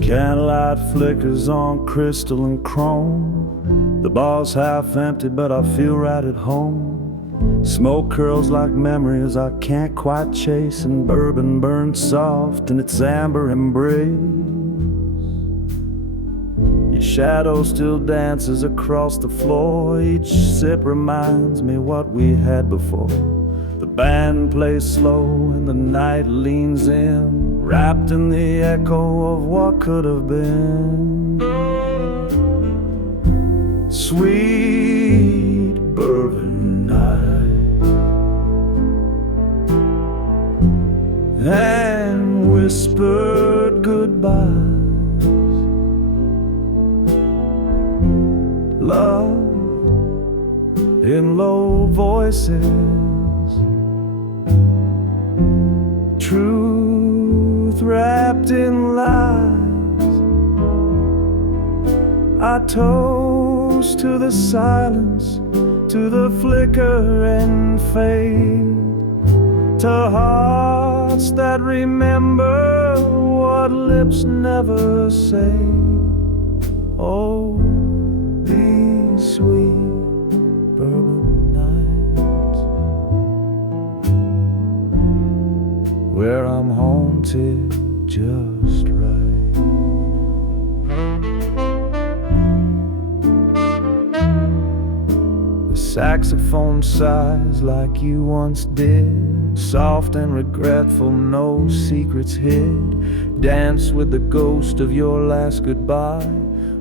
Candlelight flickers on crystal and chrome. The bar's half empty, but I feel right at home. Smoke curls like memories I can't quite chase, and bourbon burns soft in its amber embrace. Your shadow still dances across the floor. Each sip reminds me what we had before. The band plays slow and the night leans in, wrapped in the echo of what could have been. Sweet bourbon night, and whispered goodbyes. Love in low voices, truth wrapped in lies. I toast to the silence, to the flicker and fade, to hearts that remember what lips never say. Oh, these sweet bourbon nights, where I'm haunted just right. The saxophone sighs like you once did, soft and regretful, no secrets hid. Dance with the ghost of your last goodbye.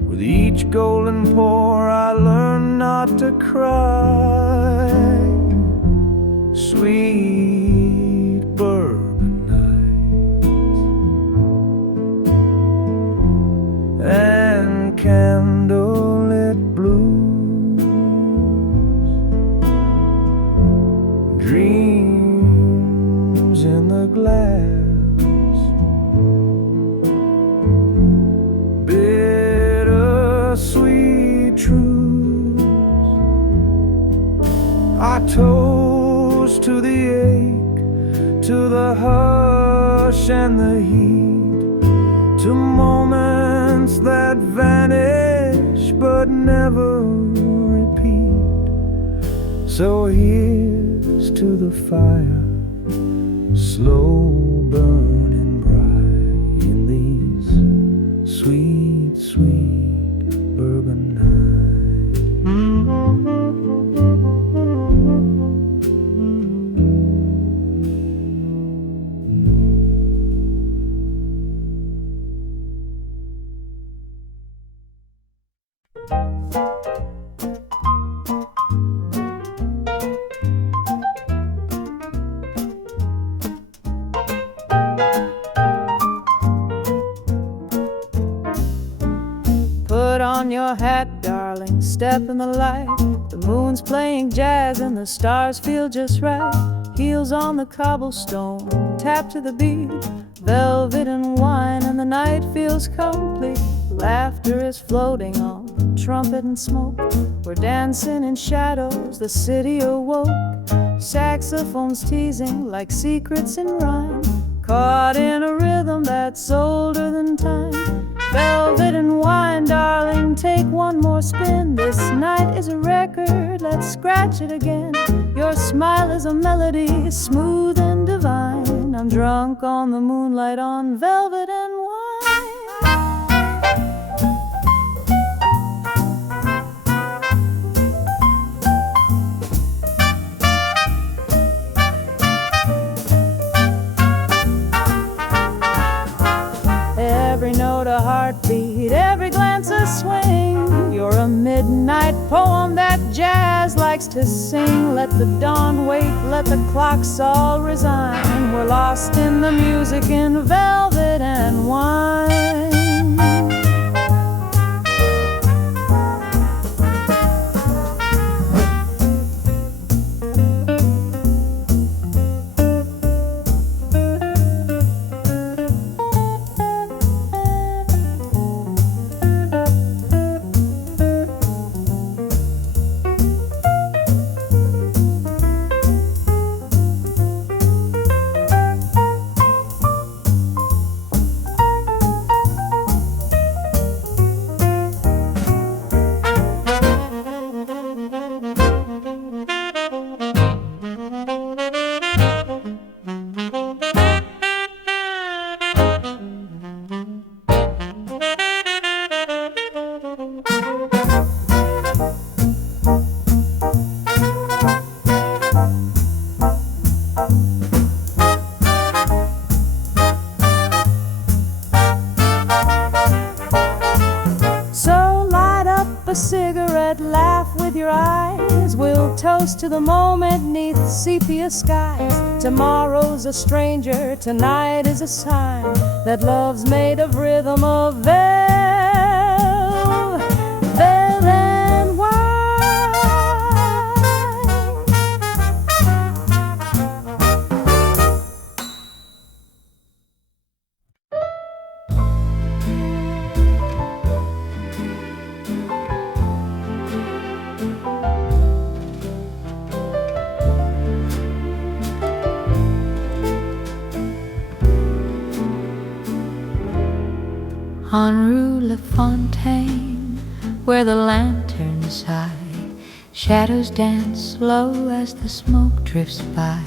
With each golden pour I learn not to cry. Sweet bourbon nights and candlelit blues, dreams in the glass, sweet truths. I toast to the ache, to the hush and the heat, to moments that vanish but never repeat. So here's to the fire, slow burning bright in these sweet, sweet bourbon night. Put on your hat, darling, step in the light. The moon's playing jazz and the stars feel just right. Heels on the cobblestone, tap to the beat. Velvet and wine and the night feels complete. Laughter is floating on trumpet and smoke. We're dancing in shadows, the city awoke. Saxophones teasing like secrets in rhyme, caught in a rhythm that's older than time. Velvet and wine, darling, take one more spin. This night is a record, let's scratch it again. Your smile is a melody, smooth and divine. I'm drunk on the moonlight, on velvet and wine. Every note a heartbeat, every glance a swing. You're a midnight poem that jazz likes to sing. Let the dawn wait, let the clocks all resign. We're lost in the music in velvet and wine. a cigarette, laugh with your eyes. We'll toast to the moment neath sepia skies. Tomorrow's a stranger, tonight is a sign that love's made of rhythm of velvet and wine. On Rue Lafontaine, where the lanterns sigh, shadows dance low as the smoke drifts by.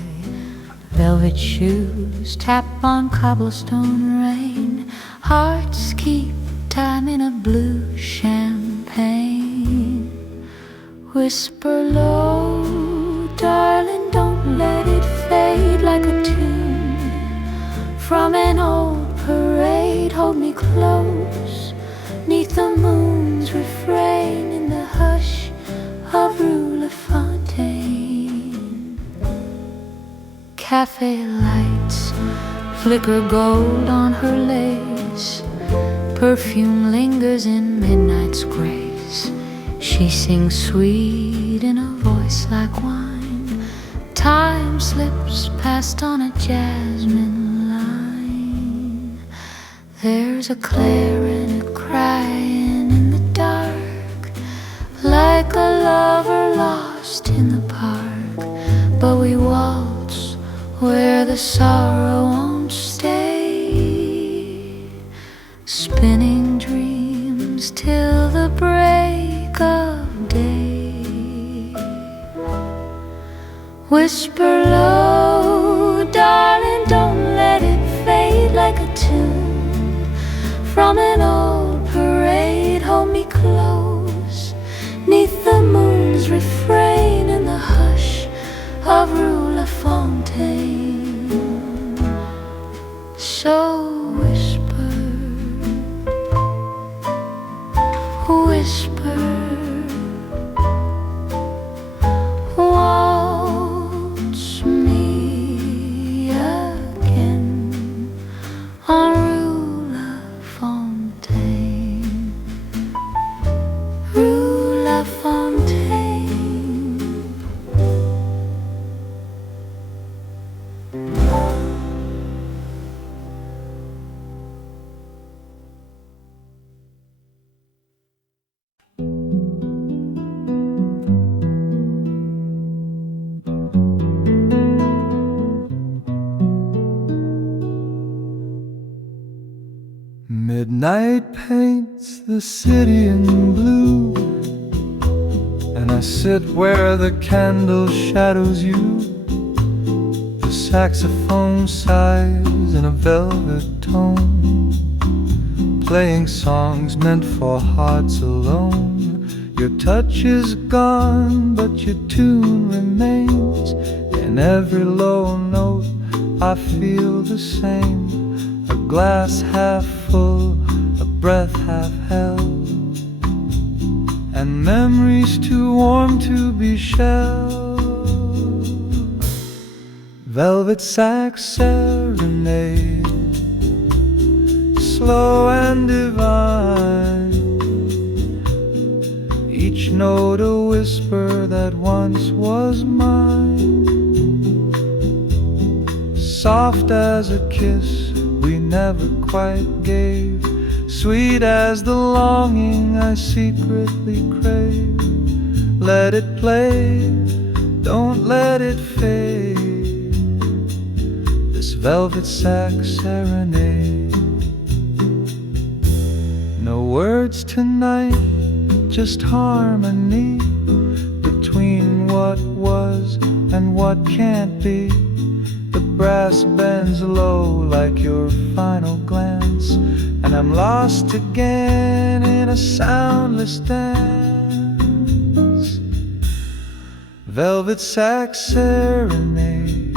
Velvet shoes tap on cobblestone rain. Hearts keep time in a blue champagne. Whisper low, darling, don't let it fade like a tune from an old parade. Hold me close, neath the moon's refrain, in the hush of Rue Lafontaine. Café lights flicker gold on her lace. Perfume lingers in midnight's grace. She sings sweet in a voice like wine. Time slips past on a jasmine line. There's a clarinet crying in the dark, like a lover lost in the park. But we waltz where the sorrow won't stay, spinning dreams till the break of day. Whisper low, darling, don't let it fade like a tune from an old parade. Hold me close, neath the moon's refrain, in the hush of Rue Lafontaine. So whisper, whisper, waltz me again on Rue Lafontaine, Rue Lafontaine. Midnight paints the city in blue, and I sit where the candle shadows you. The saxophone sighs in a velvet tone, playing songs meant for hearts alone. Your touch is gone, but your tune remains. In every low note I feel the same. A glass half full, a breath half held, and memories too warm to be shelled. Velvet Sax Serenade, slow and divine, each note a whisper that once was mine. Soft as a kiss we never quite gave, sweet as the longing I secretly crave. Let it play, don't let it fade, this velvet sax serenade. No words tonight, just harmony between what was and what can't be. The brass bends low like your final glance, and I'm lost again in a soundless dance. Velvet Sax Serenade,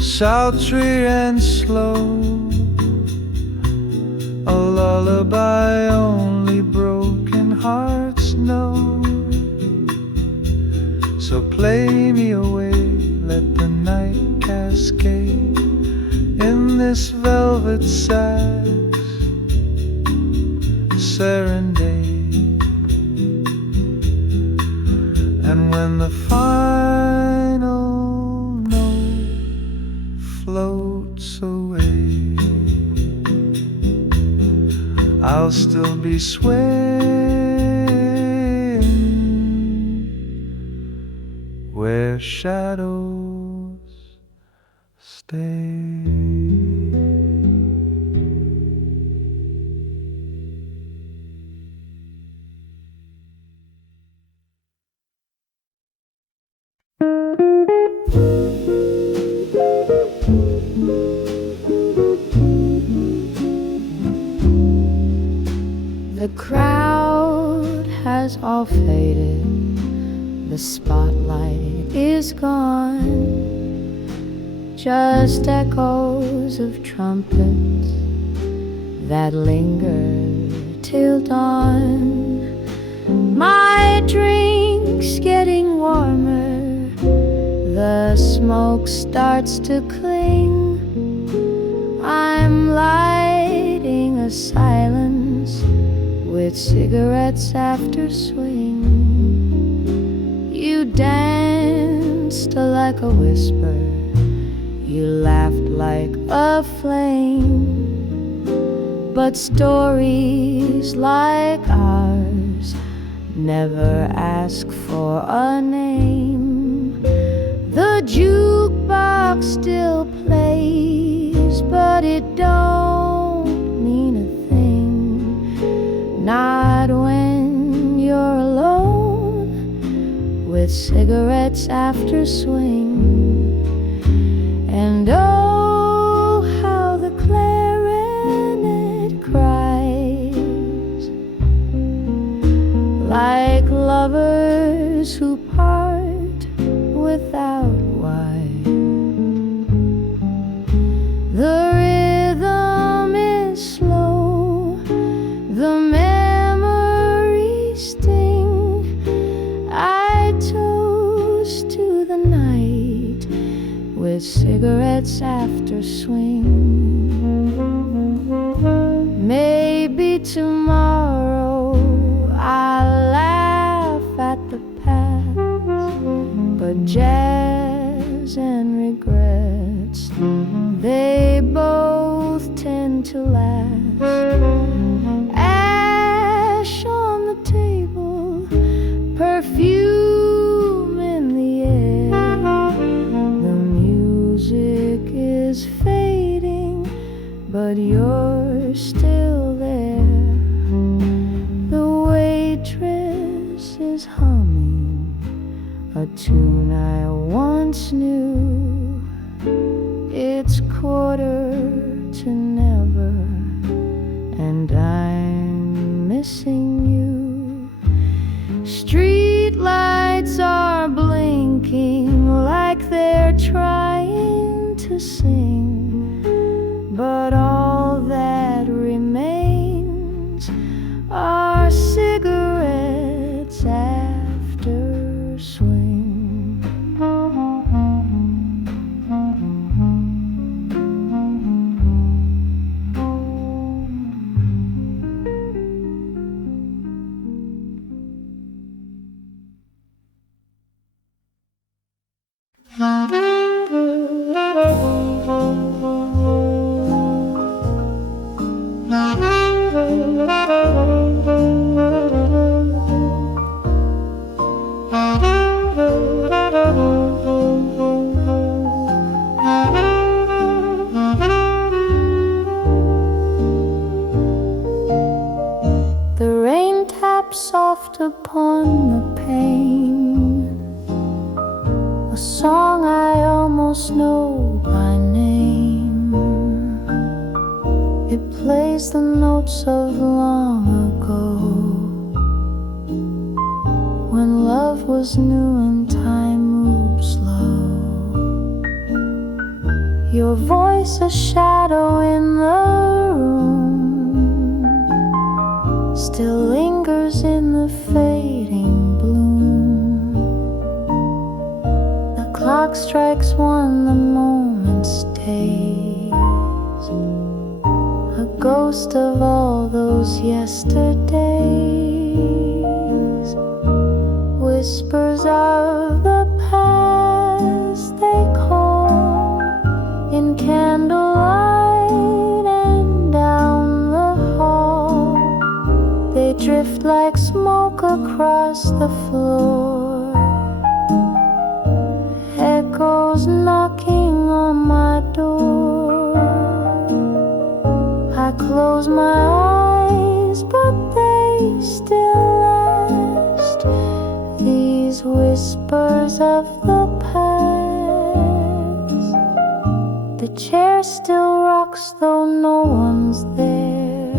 sultry and slow, a lullaby only broken hearts hearts know. So play me away, let the night cascade in this velvet sax serenade. And when the final note floats away, I'll still be swaying where shadows stay. The crowd has all faded, the spotlight is gone, just echoes of trumpets that linger till dawn. My drink's getting warmer, the smoke starts to cling. I'm lighting a silence with cigarettes after swing. You danced like a whisper, you laughed like a flame. But stories like ours never ask for a name. The jukebox still plays, but it don't mean a thing. Not when you're alone with cigarettes after swing. And oh, how the clarinet cries, like lovers who part without why. The rhythm is slow, the memories sting. I toast to the night with cigarettes after swing. Maybe tomorrow I'll laugh at the past, but jazz and regrets, they both tend to last. Ash on the table, perfume in the air. The music is fading, but you're still there. The waitress is humming a tune I once knew. It's quarter to never, and I'm missing you. Street lights are blinking like they're trying to sing, but all that remains are cigarettes after swing. The rain taps soft upon the pane, a song I almost know by name. It plays the notes of long ago, when love was new and time moved slow. Your voice a shadow in the room, still lingers in the the fading bloom. The clock strikes one, the moment stays, a ghost of all those yesterdays. Whispers of the past they call in candlelight, and down the hall they drift like smoke across the floor. Echoes knocking on my door. I close my eyes, but they still last. These whispers of the past. The chair still rocks though no one's there.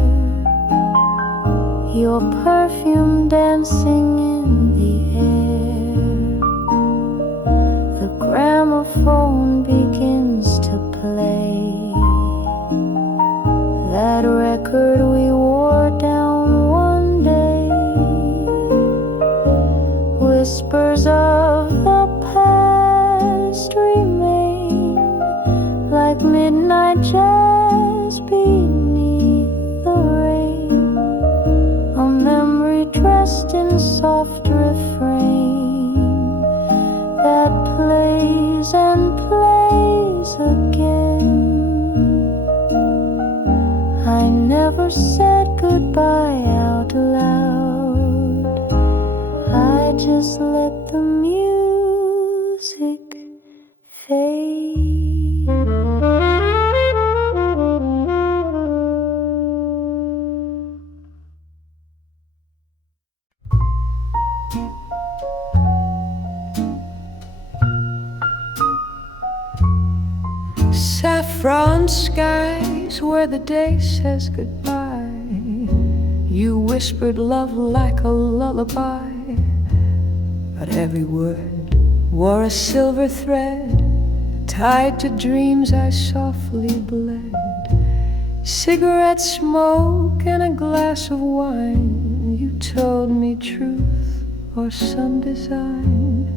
Your perfume dancing in the air. The gramophone begins to play that record we wore down one day. Whispers of the past remain like midnight jazz beneath the rain. A memory dressed in soft refrain that plays and plays again. I never said goodbye out loud. I just let the music fade. Saffron skies where the day says goodbye. You whispered love like a lullaby, but every word wore a silver thread tied to dreams I softly bled. Cigarette smoke and a glass of wine. You told me truth or some design.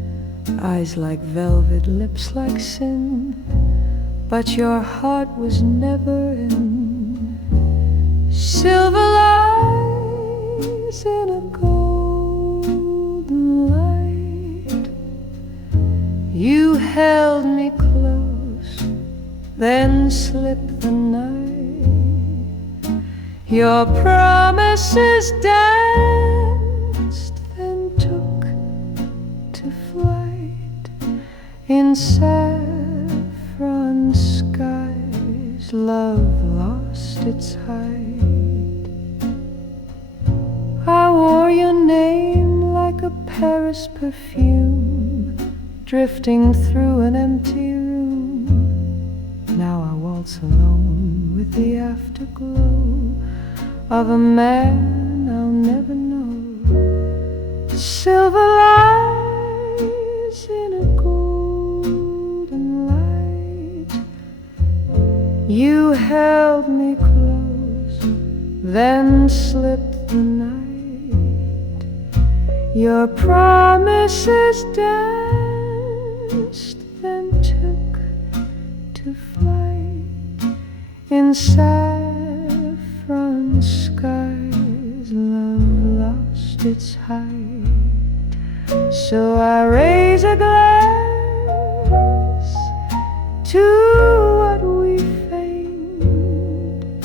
Eyes like velvet, lips like sin, but your heart was never in. Silver lies in a golden light. You held me close, then slipped the night. Your promises danced, then took to flight. In saffron skies, love lost its height. I wore your name like a Paris perfume, drifting through an empty room. Now I waltz alone with the afterglow of a man I'll never know. Silver lies in a golden light. You held me close, then slipped the night. Your promises danced, then took to flight. In saffron skies, love lost its height. So I raise a glass to what we feigned,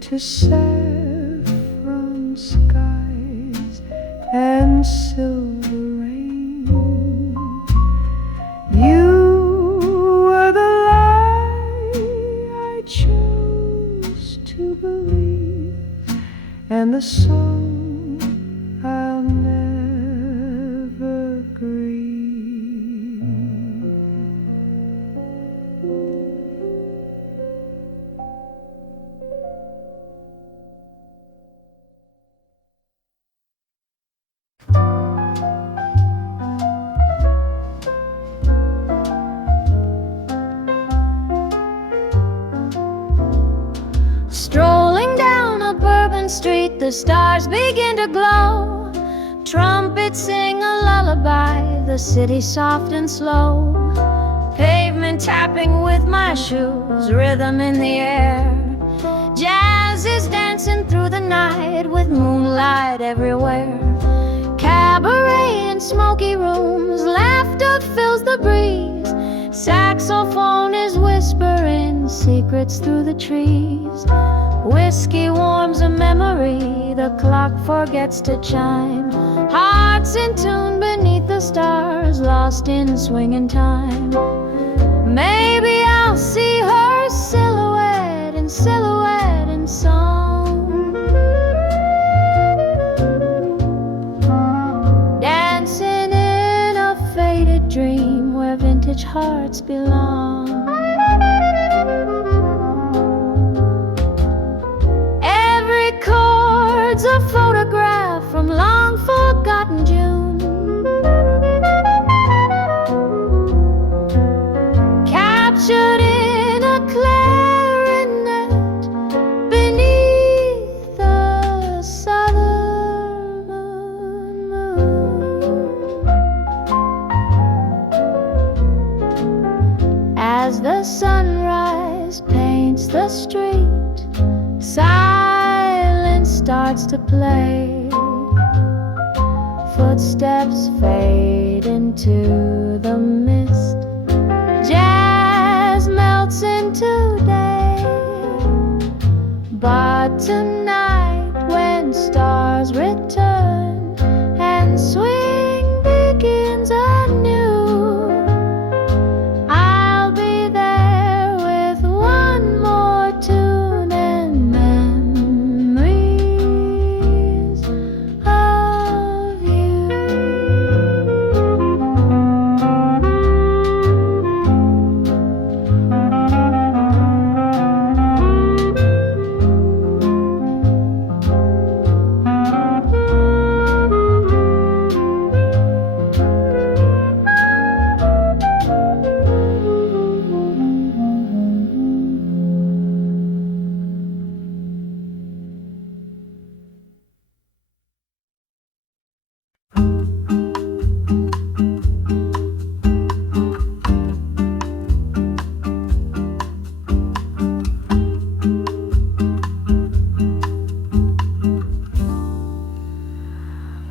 to saffron skies and silver rain. You were the lie I chose to believe, and the song I'll never grieve. Strolling down a Bourbon street, the stars begin to glow. Trumpets sing a lullaby, the city soft and slow. Pavement tapping with my shoes, rhythm in the air. Jazz is dancing through the night with moonlight everywhere. Cabaret in smoky rooms, laughter fills the breeze. Saxophone is whispering secrets through the trees. Whiskey warms a memory, the clock forgets to chime. Hearts in tune beneath the stars, lost in swinging time. Maybe I'll see her silhouette in song, dancing in a faded dream where vintage hearts belong. Every chord's a photograph from long forgotten June, captured in a clarinet beneath the southern moon. As the sunrise paints the street, silence starts to play. Footsteps fade into the mist. Jazz melts into day. But tonight, when stars return and swing begins anew, I'll be there with one more tune and memories of you.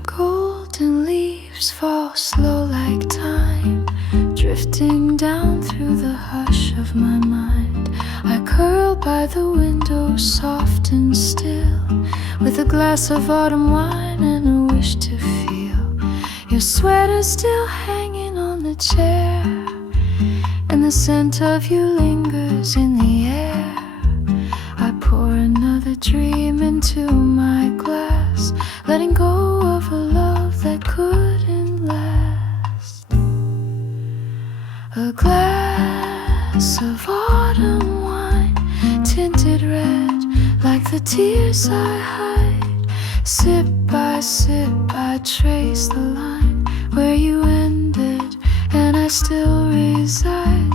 Golden leaves fall slow like time, drifting down through the hush of my mind. I curl by the window, soft and still, with a glass of autumn wine and a wish to feel your sweater still hanging on the chair, and the scent of you lingers in the air. I pour another dream into my glass, letting go of a love that couldn't last. A glass of autumn wine, tinted red like the tears I hide. Sip by sip I trace the line where you ended and I still reside.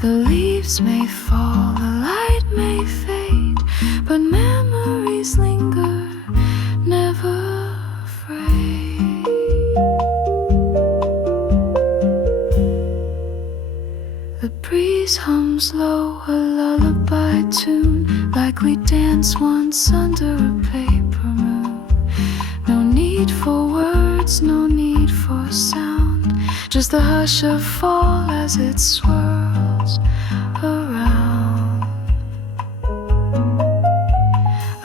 The leaves may fall, the light may fade, but memories linger, never afraid. The breeze hums low, a lullaby tune, like we danced once under a paper moon. No need for words, no need for sound, just the hush of fall as it swirls around.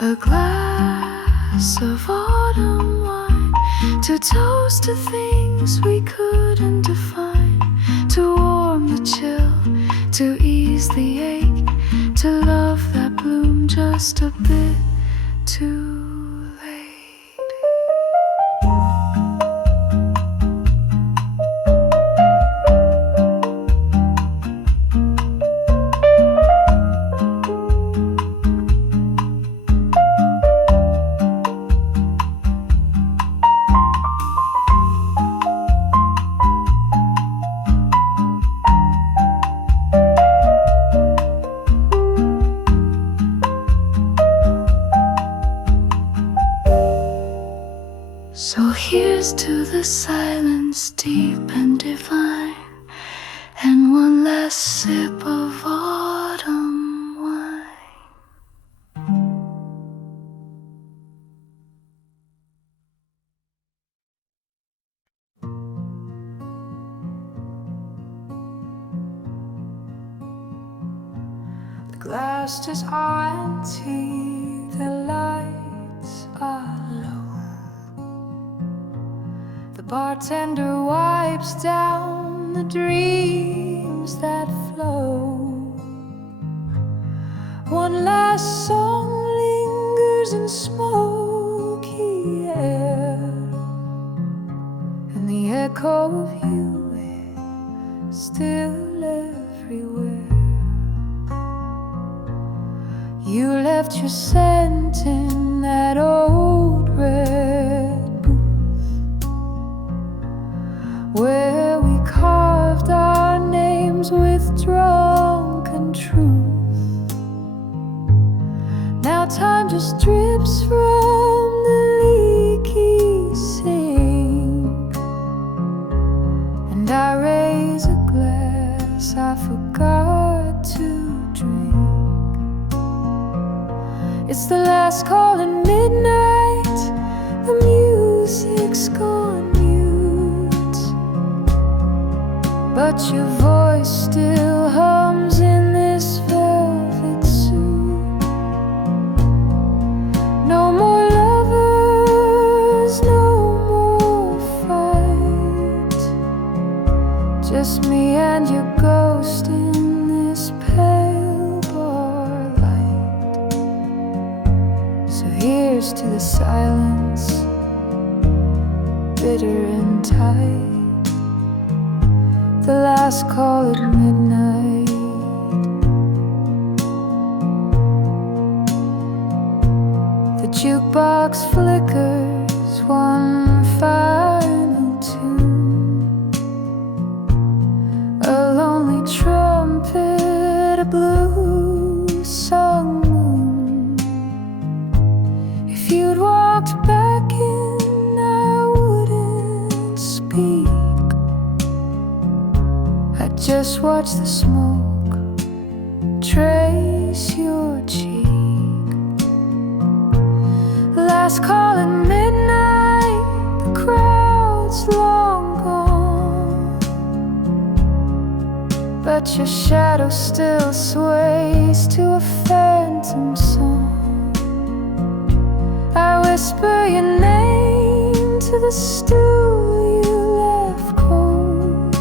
A glass of autumn wine, to toast to things we couldn't define, to warm the chill, to ease the ache, to love that bloomed just a bit too late. So here's to the silence deep and divine, and one last sip of autumn wine. The glass is empty, the lights are low. The bartender wipes down the dreams that flow. One last song lingers in smoky air, and the echo of you is still everywhere. You left your scent in that old red booth, where we carved our names with drunken truth. Now time just drips from the leaky sink, and I raise a glass I forgot to drink. It's the last call at midnight, the music's gone mute, but your voice still hums in this velvet suit. No more lovers, no more fight, just me and your ghost in this pale bar light. So here's to the silence, bitter and tight, the last call at midnight. The jukebox flickers one final tune, a lonely trumpet, a blue sung moon. If you'd walked back in, I wouldn't speak. I'd just watch the smoke trace your cheek. Last call at midnight, the crowd's long gone, but your shadow still sways to a phantom song. I whisper your name to the stool you left cold,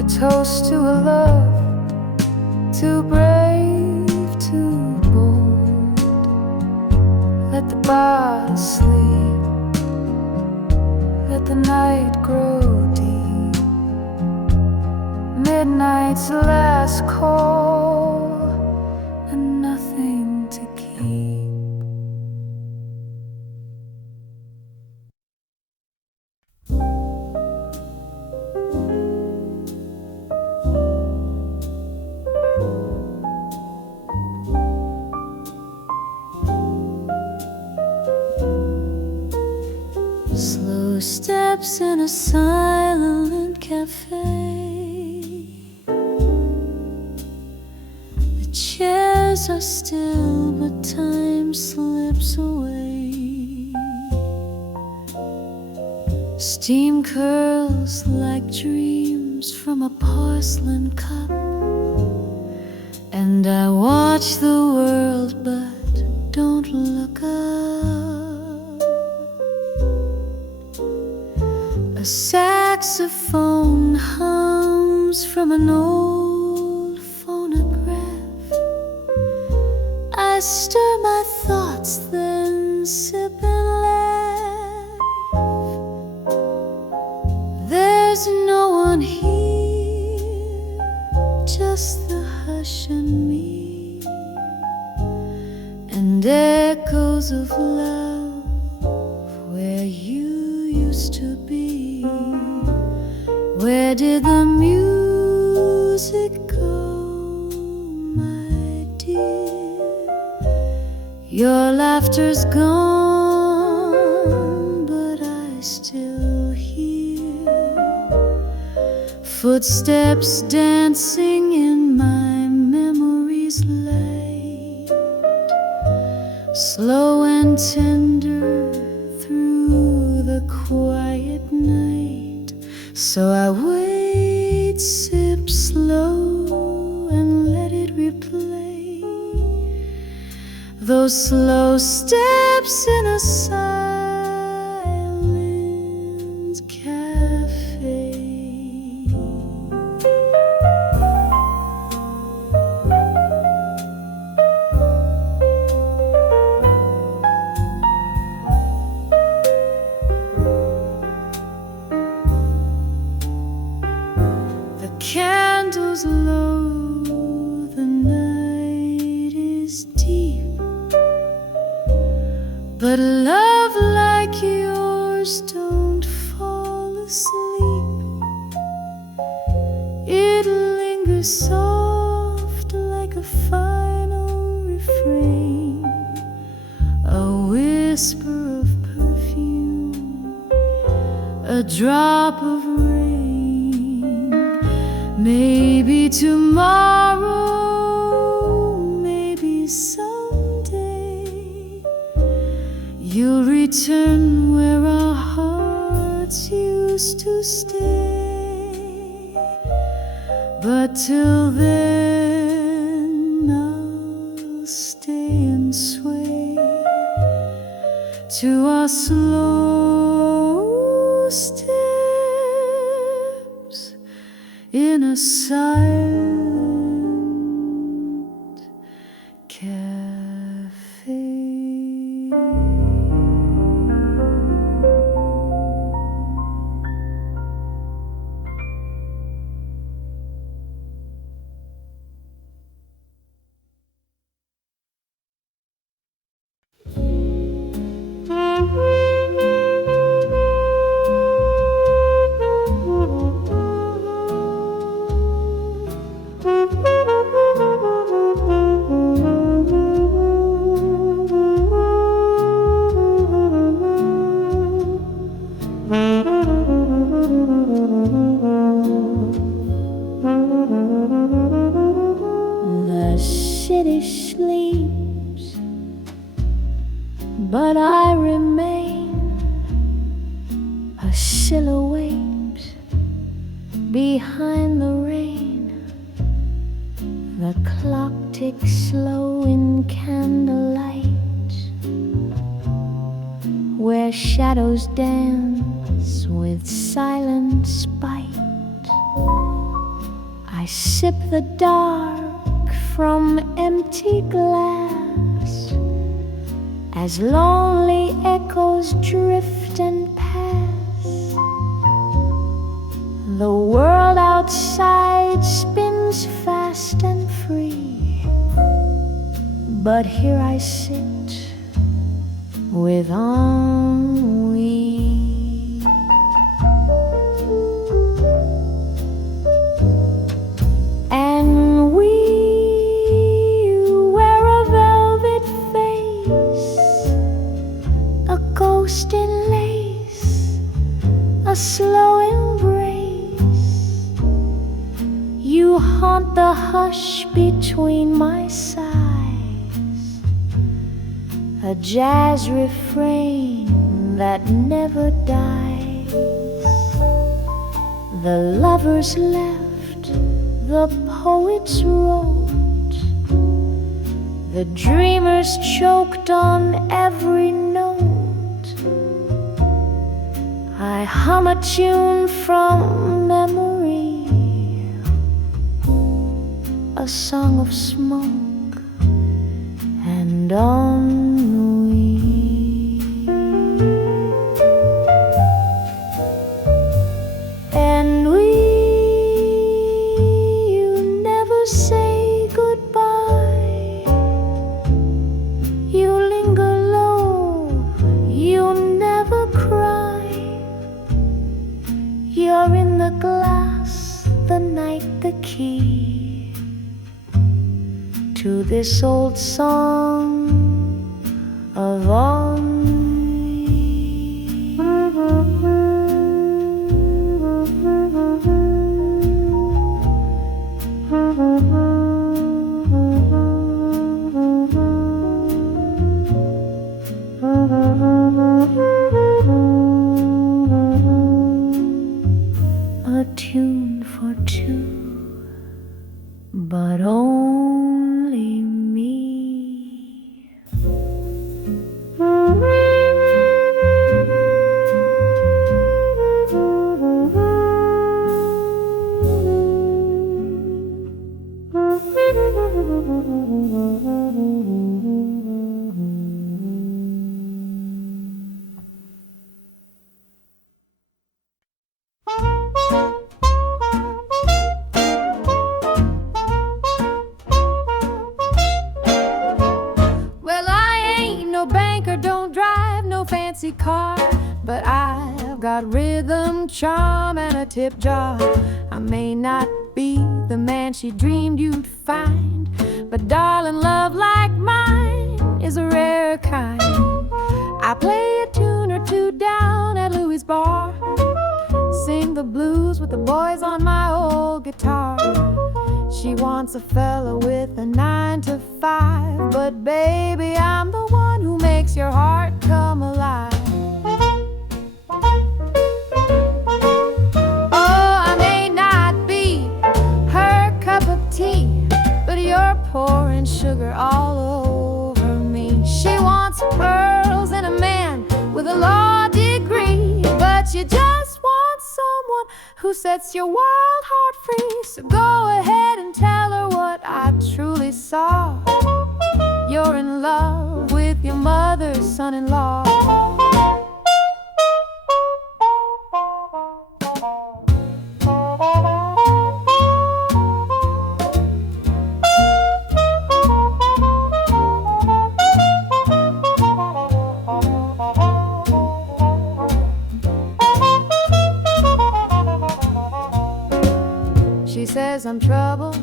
a toast to a love too brave, too bold. Let the bottle sleep, let the night grow deep. Midnight's last call, and nothing to keep. Slow steps in a silent cafe. The chairs are still, but time slips away. Steam curls like dreams from a porcelain cup, and I watch the world but don't look up. A saxophone hums from an old phonograph. I stir my thoughts, then sip and laugh. There's no one here, just the hush and me, and echoes of love where you used to be. Where did the music go, my dear? Your laughter's gone, but Footsteps dancing in my memory's light, slow and tender through the quiet night. So I wait, sip slow, and let it replay those slow steps in a silent cafe. The candles low, the night is deep, but love like yours don't fall asleep. It lingers soft like a final refrain, a whisper of perfume, a drop of rain. Maybe tomorrow, maybe someday, you'll return where our hearts used to stay. But till then, I'll stay and sway to our slow steps in a silent cafe. The city sleeps, but I remain a silhouette behind the rain. The clock ticks slow in candlelight, where shadows dance with silent spite. I sip the dark from empty glass, as lonely echoes drift and pass. The world outside spins fast and free, but here I sit with ennui. And we wear a velvet face, a ghost in lace, a slow embrace. You haunt the hush between my sighs, a jazz refrain that never dies. The lovers left, the poets wrote, the dreamers choked on every note. I hum a tune from memory, a song of smoke and ennui. And you never say goodbye. You linger low, you never cry. You're in the glass, the night the key to this old song of ennui. A tune for two, but only me. Fancy car, but I've got rhythm, charm, and a tip jar. I may not be the man she dreamed you'd find, but darling, love like mine is a rare kind. I play a tune or two down at Louis' bar, sing the blues with the boys on my old guitar. She wants a fella with a 9 to 5, but baby, I'm the one who makes your heart come alive. Oh, I may not be her cup of tea, but you're pouring sugar all over me. She wants pearls and a man with a law degree, but you just want someone who sets your wild heart free. So go ahead and tell her what I truly saw. You're in love with your mother's son-in-law. She says I'm trouble,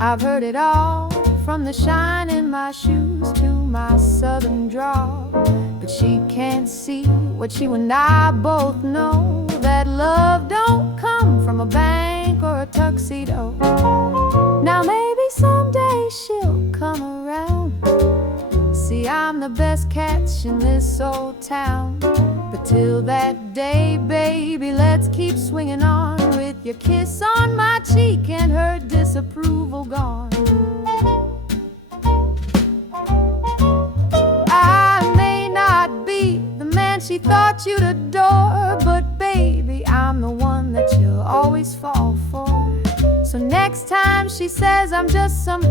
I've heard it all, from the shine in my shoes to my southern drawl. But she can't see what you and I both know, that love don't come from a bank or a tuxedo. Now maybe someday she'll come around. See, I'm the best catch in this old town. But till that day, baby, let's keep swinging on, with your kiss on my cheek and her disapproval gone. I may not be the man she thought you'd adore, but baby, I'm the one that you'll always fall for. So next time she says I'm just some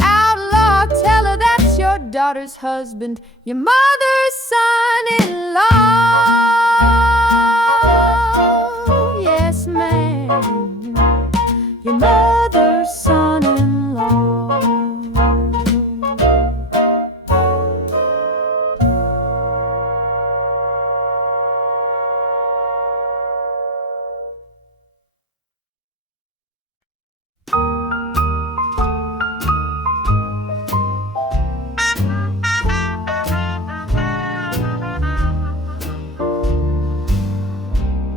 outlaw, tell her that's your daughter's husband, your mother's son-in-law. Yes, ma'am, your mother's son-in-law.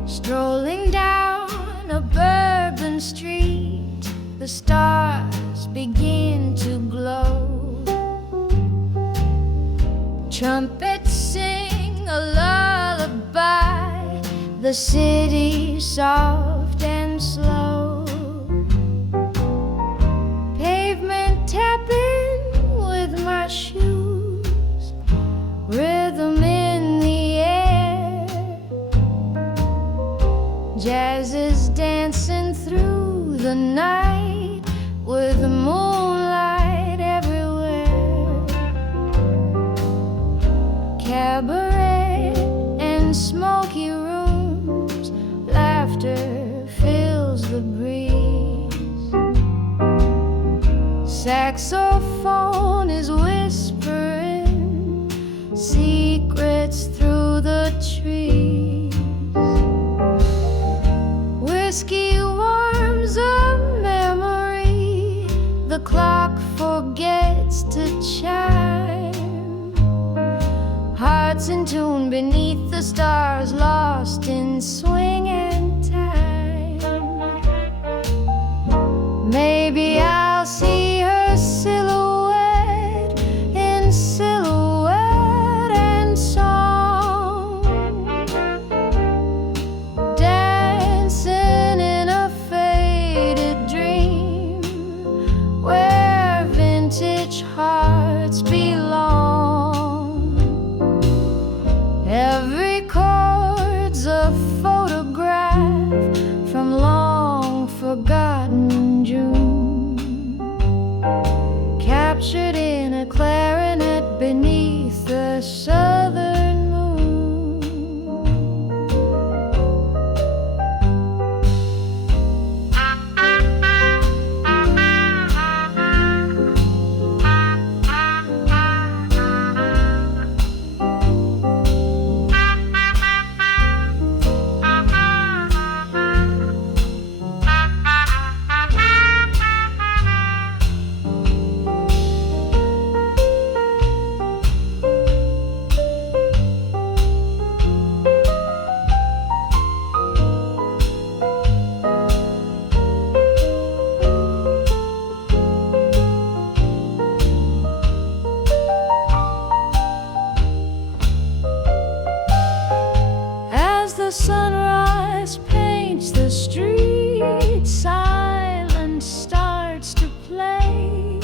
Strolling down a Bourbon street, the stars begin to glow. Trumpets sing a lullaby, the city soft and slow. Pavement tapping with my shoes, rhythm in the air. Jazz is dancing through the night with the moonlight everywhere. Cabaret and smoky rooms, laughter fills the breeze. Saxophone is whispering secrets through the trees. Whiskey warms a memory, the clock forgets to chime. Hearts in tune beneath the stars, lost in swing and time. Maybe I'll see her silhouette in silhouette and song. the sunrise paints the street, silence starts to play.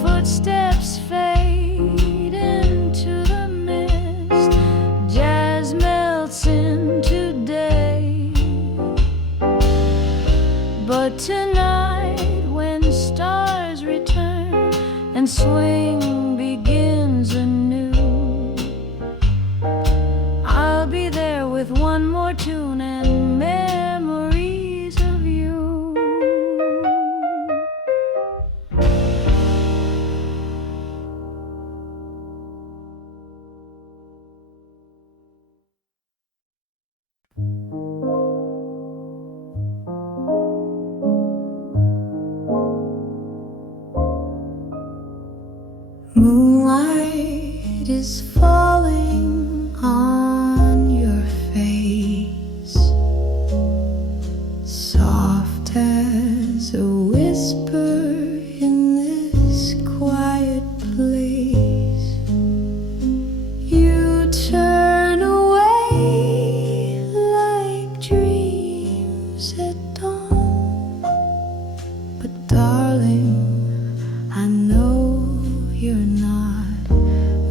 Footsteps fade into the mist, jazz melts into day. But tonight, when stars return and swing begins anew, I'll be there with one more tune and memories of you. Moonlight is falling on your face, soft as a whisper in this quiet place. You turn away like dreams at dawn, but darling, I know you're not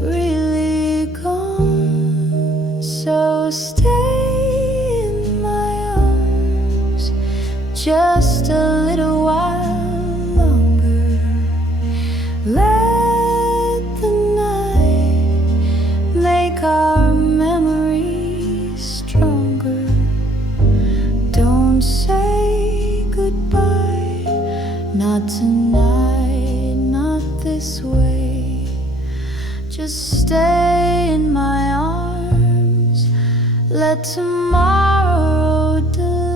really gone, so stay in my arms just a little while longer. Let the night make our memories stronger. Don't say goodbye, not tonight, not this way. Just stay in my arms, let tomorrow delay.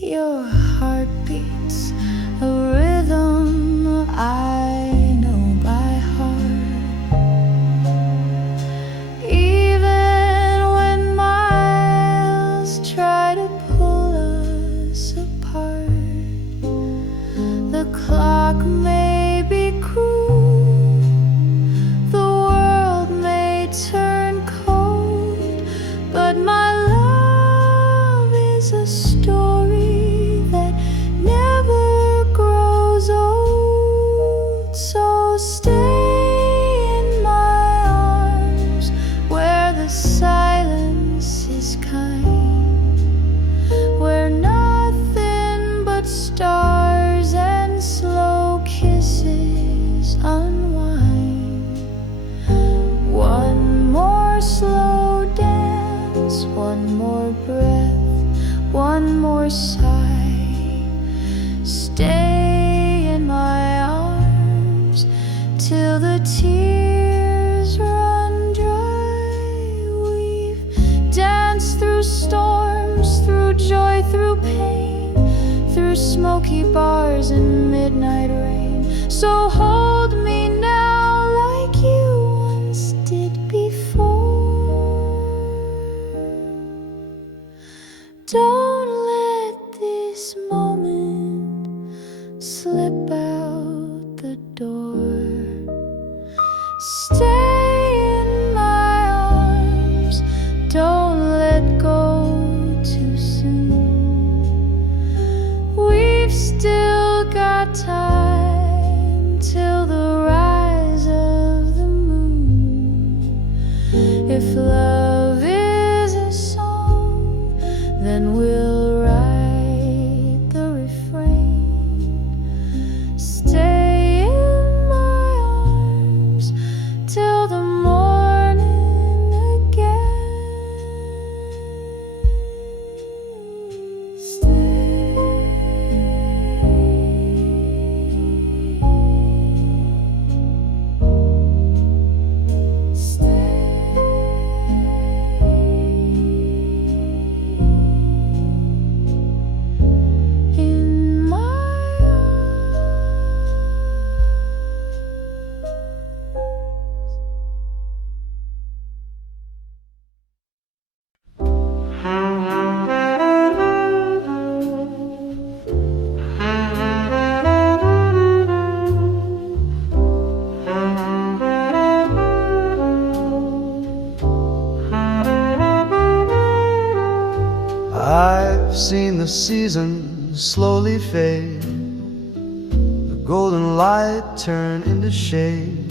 Your heart beats a rhythm I know by heart. Even when miles try to pull us apart, the clock may be cruel, the world may turn cold, but my love is a story that never grows old. So stay in my arms where the silence is kind, where nothing but stars and slow kisses unwind. One more slow dance, one more breath, one more sigh. Stay in my arms till the tears run dry. We've danced through storms, through joy, through pain, through smoky bars and midnight rain. So hold me now like you once did before. Don't let this moment slip out the door. Stay in my arms, don't let go too soon. We've still got time till the I've seen the seasons slowly fade, the golden light turn into shade.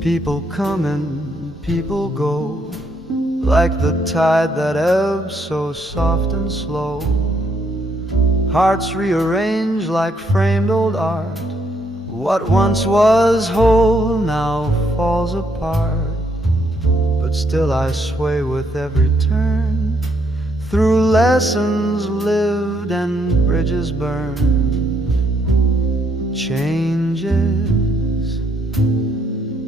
People come and people go, like the tide that ebbs so soft and slow. Hearts rearrange like framed old art. What once was whole now falls apart. But still I sway with every turn, through lessons lived and bridges burned. Changes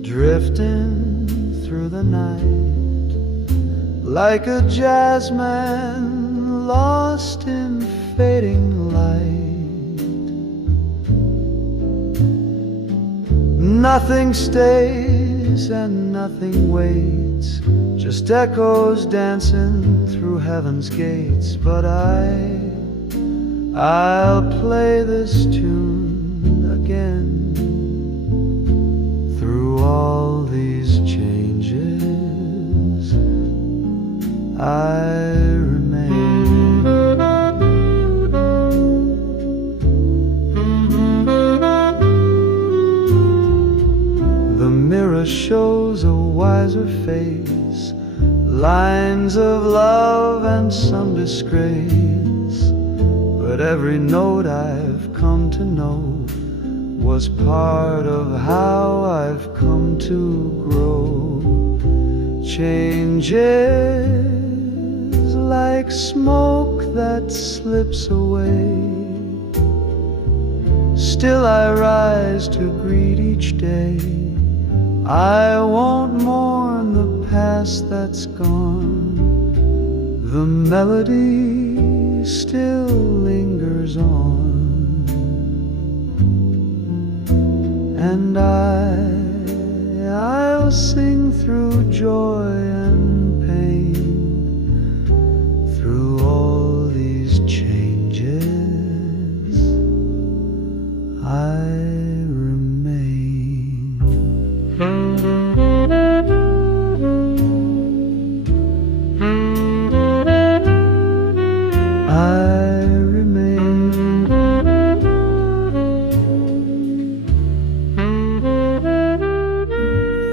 drifting through the night, like a jazzman lost in fading light. Nothing stays and nothing waits, just echoes dancing through heaven's gates. But I'll play this tune again. Through all these changes, I remain. The mirror shows a wiser face, lines of love and some disgrace. But every note I've come to know was part of how I've come to grow. Changes like smoke that slips away, still I rise to greet each day. I won't mourn the past that's gone, the melody still lingers on. And I'll sing through joy and pain, through all these changes, I remain. I remain.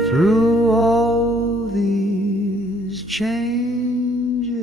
Through all these changes.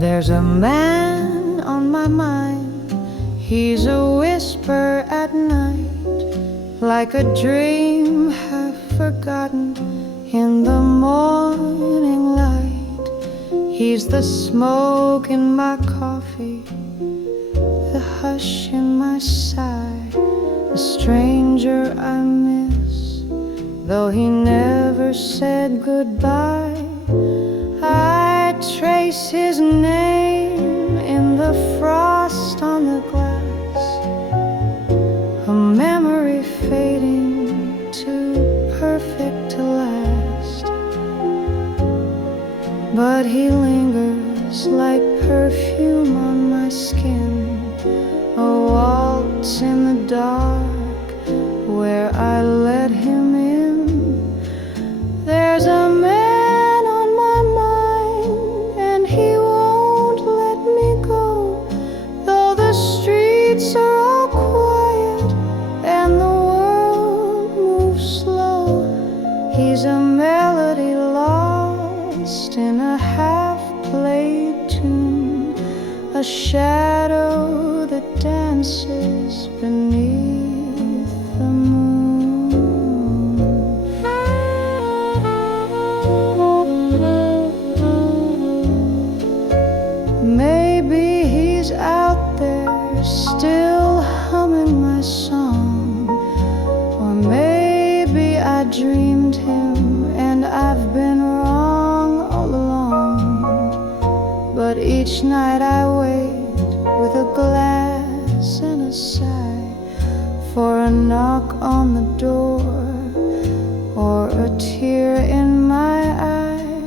There's a man on my mind, he's a whisper at night, like a dream half forgotten in the morning light. He's the smoke in my coffee, the hush in my sigh, the stranger I miss, though he never said goodbye. I trace his name in the frost on the glass, a memory fading too perfect to last. But he lingers like perfume on my skin, a waltz in the dark where I let him in. There's a man are all quiet and the world moves slow. He's a melody lost in a half-played tune, a shadow that dances beneath the moon. Maybe he's out there still humming my song, or maybe I dreamed him and I've been wrong all along. But each night I wait with a glass and a sigh for a knock on the door or a tear in my eye.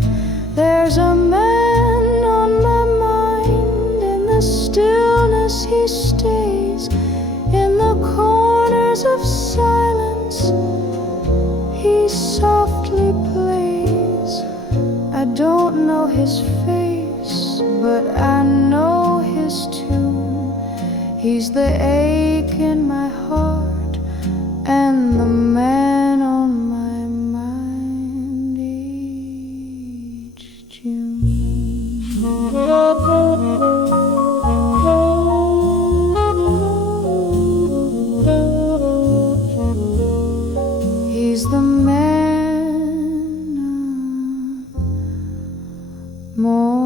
There's a man on my mind. In the stillness he stays, in the corners of silence he softly plays. I don't know his face, but I know his tune. He's the ache in my heart and the man on my mind each June. He's the man more.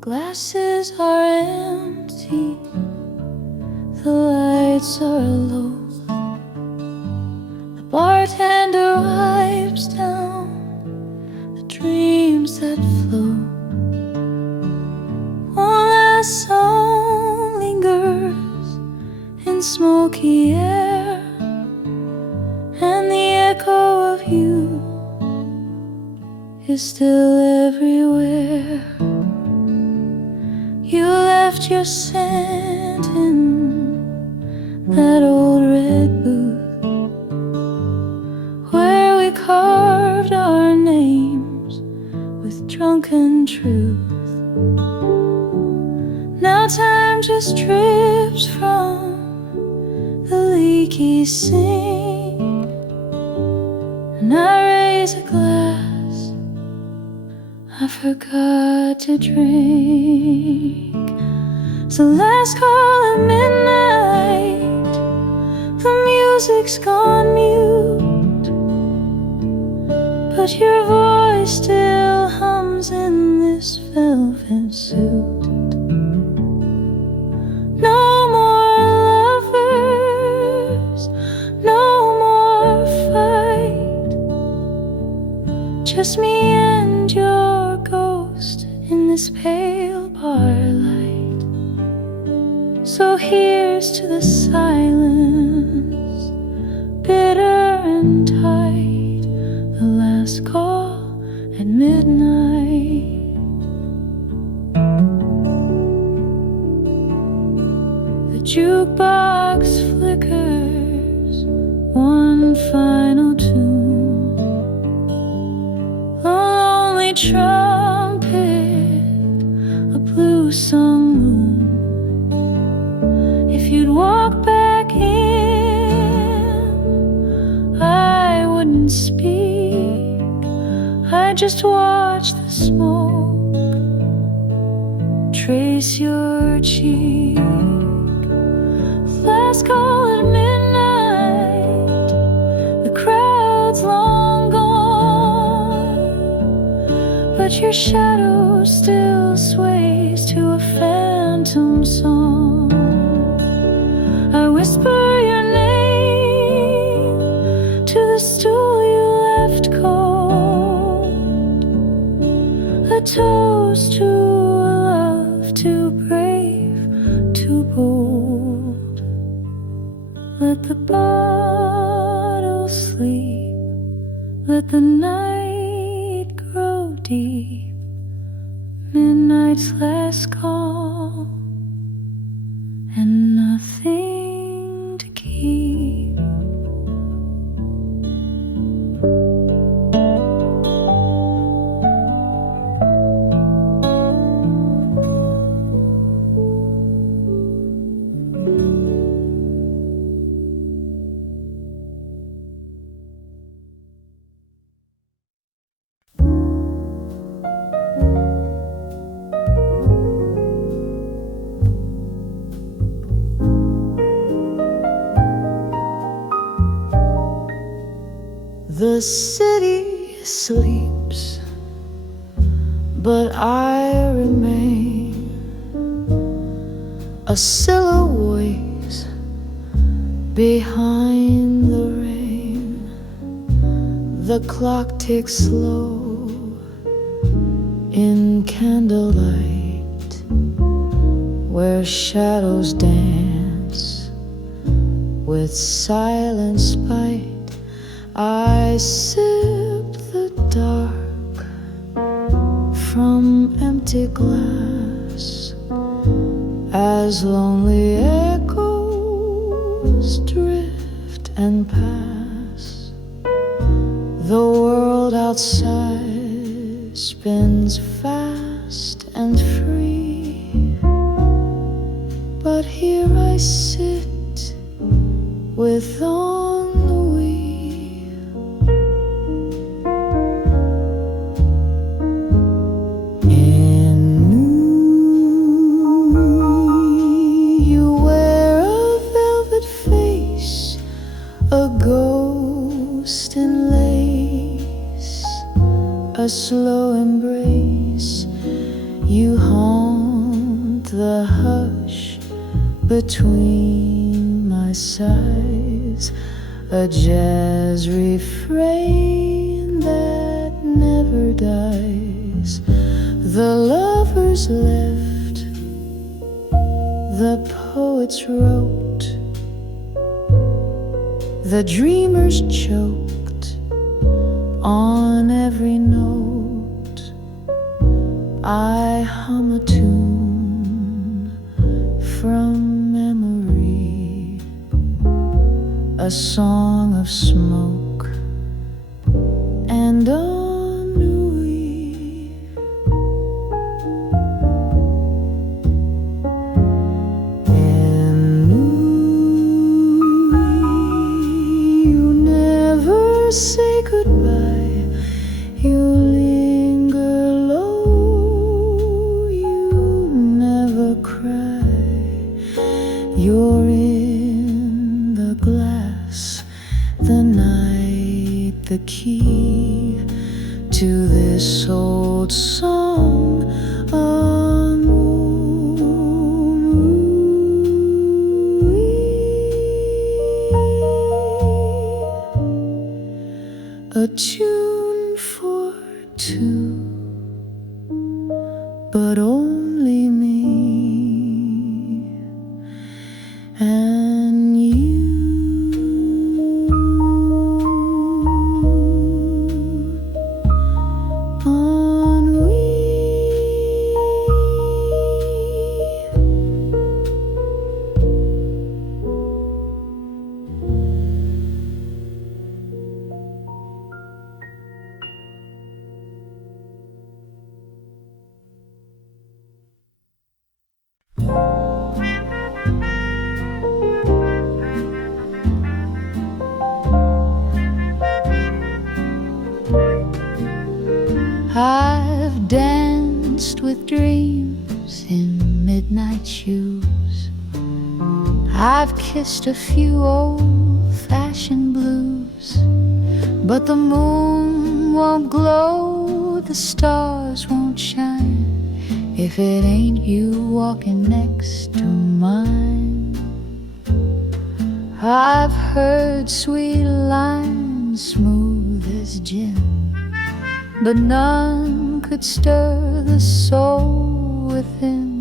Glasses are empty, the lights are low. The bartender wipes down the dreams that flow. One last song lingers in smoky air, and the echo of you is still everywhere. You left your scent in that old red booth where we carved our names with drunken truth. Now time just drips from the leaky sink, and I raise a glass I forgot to drink. So last call at midnight, the music's gone mute, but your voice still hums in this velvet suit. No more lovers, no more fight, just me and your ghost in this pale bar light. So here's to the silence, bitter and tight, the last call at midnight. The jukebox flickers one final tune, a lonely trumpet, a blue sung moon. If you'd walk back in, I wouldn't speak, I'd just watch the smoke trace your cheek. Last call at midnight, the crowd's long gone, but your shadow still sways to a phantom song. I whisper your name to the stool you left cold, a toast to a love too brave, too bold. Let the bottle sleep, let the night grow deep, midnight's last call, and nothing to keep. The city sleeps, but I remain a silhouette behind the rain. The clock ticks slow in candlelight, where shadows dance with silent spite. I sip the dark from empty glass as lonely echoes drift and pass. The world outside spins fast and free, but here I sit with ennui. Ennui, you wear a velvet face, a ghost in lace, a slow embrace. You haunt the hush between my sighs, a jazz refrain that never dies. The lovers left, the poets wrote, the dreamers choked on every note. I hum a tune from memory, a song of smoke and ennui. Ennui, you never say goodbye, you linger low, you never cry, you're in the glass, the night, the key to this old song. A tune for two, but only me and you. I've danced with dreams in midnight shoes. I've kissed a few old-fashioned blues, but the moon won't glow, the stars won't shine if it ain't you walking next to mine. I've heard sweet lines smooth as gin, but none could stir the soul within.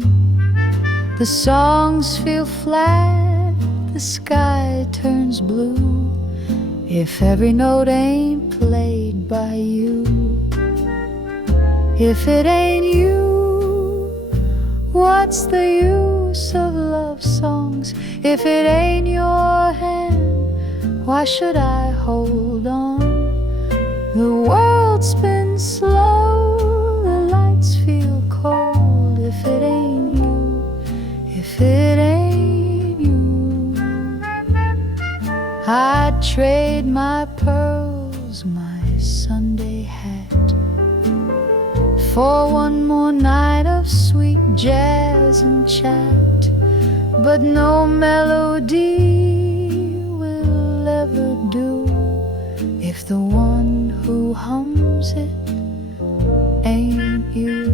The songs feel flat, the sky turns blue, if every note ain't played by you. If it ain't you, what's the use of love songs? If it ain't your hand, why should I hold on? The world spins slow, the lights feel cold. If it ain't you, if it ain't you, I'd trade my pearls, my Sunday hat, for one more night of sweet jazz and chat. But no melody will ever do if the one who hums it ain't you.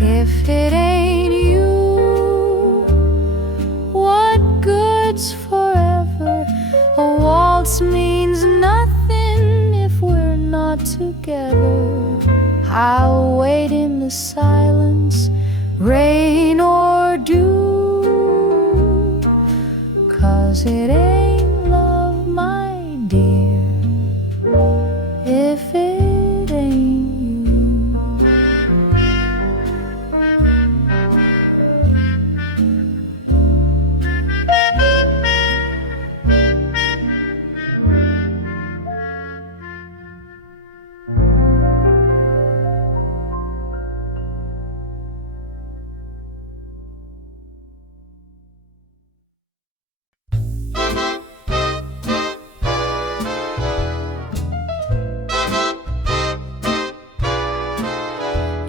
If it ain't you, what good's forever? A waltz means nothing if we're not together. I'll wait in the silence, rain or dew, 'cause it ain't love, my dear, if it ain't you.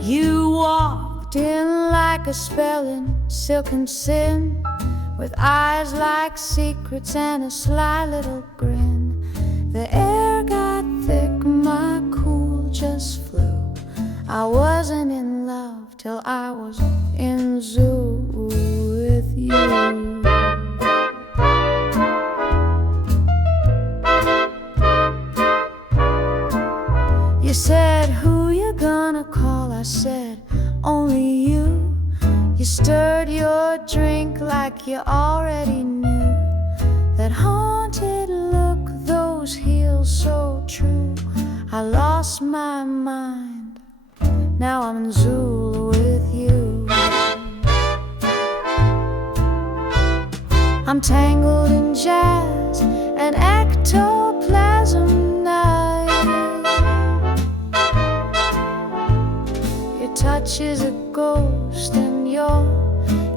You walked in like a spell in silken sin, with eyes like secrets and a sly little grin. The air got thick, my cool just flew. I wasn't in love till I was in zoo with you. You said, who you gonna call? I said, only you. You stirred your drink like you already knew. That haunted look, those heels so true. I lost my mind, now I'm in Zulu with you. I'm tangled in jazz and ectoplasm night. Your touch is a ghost and your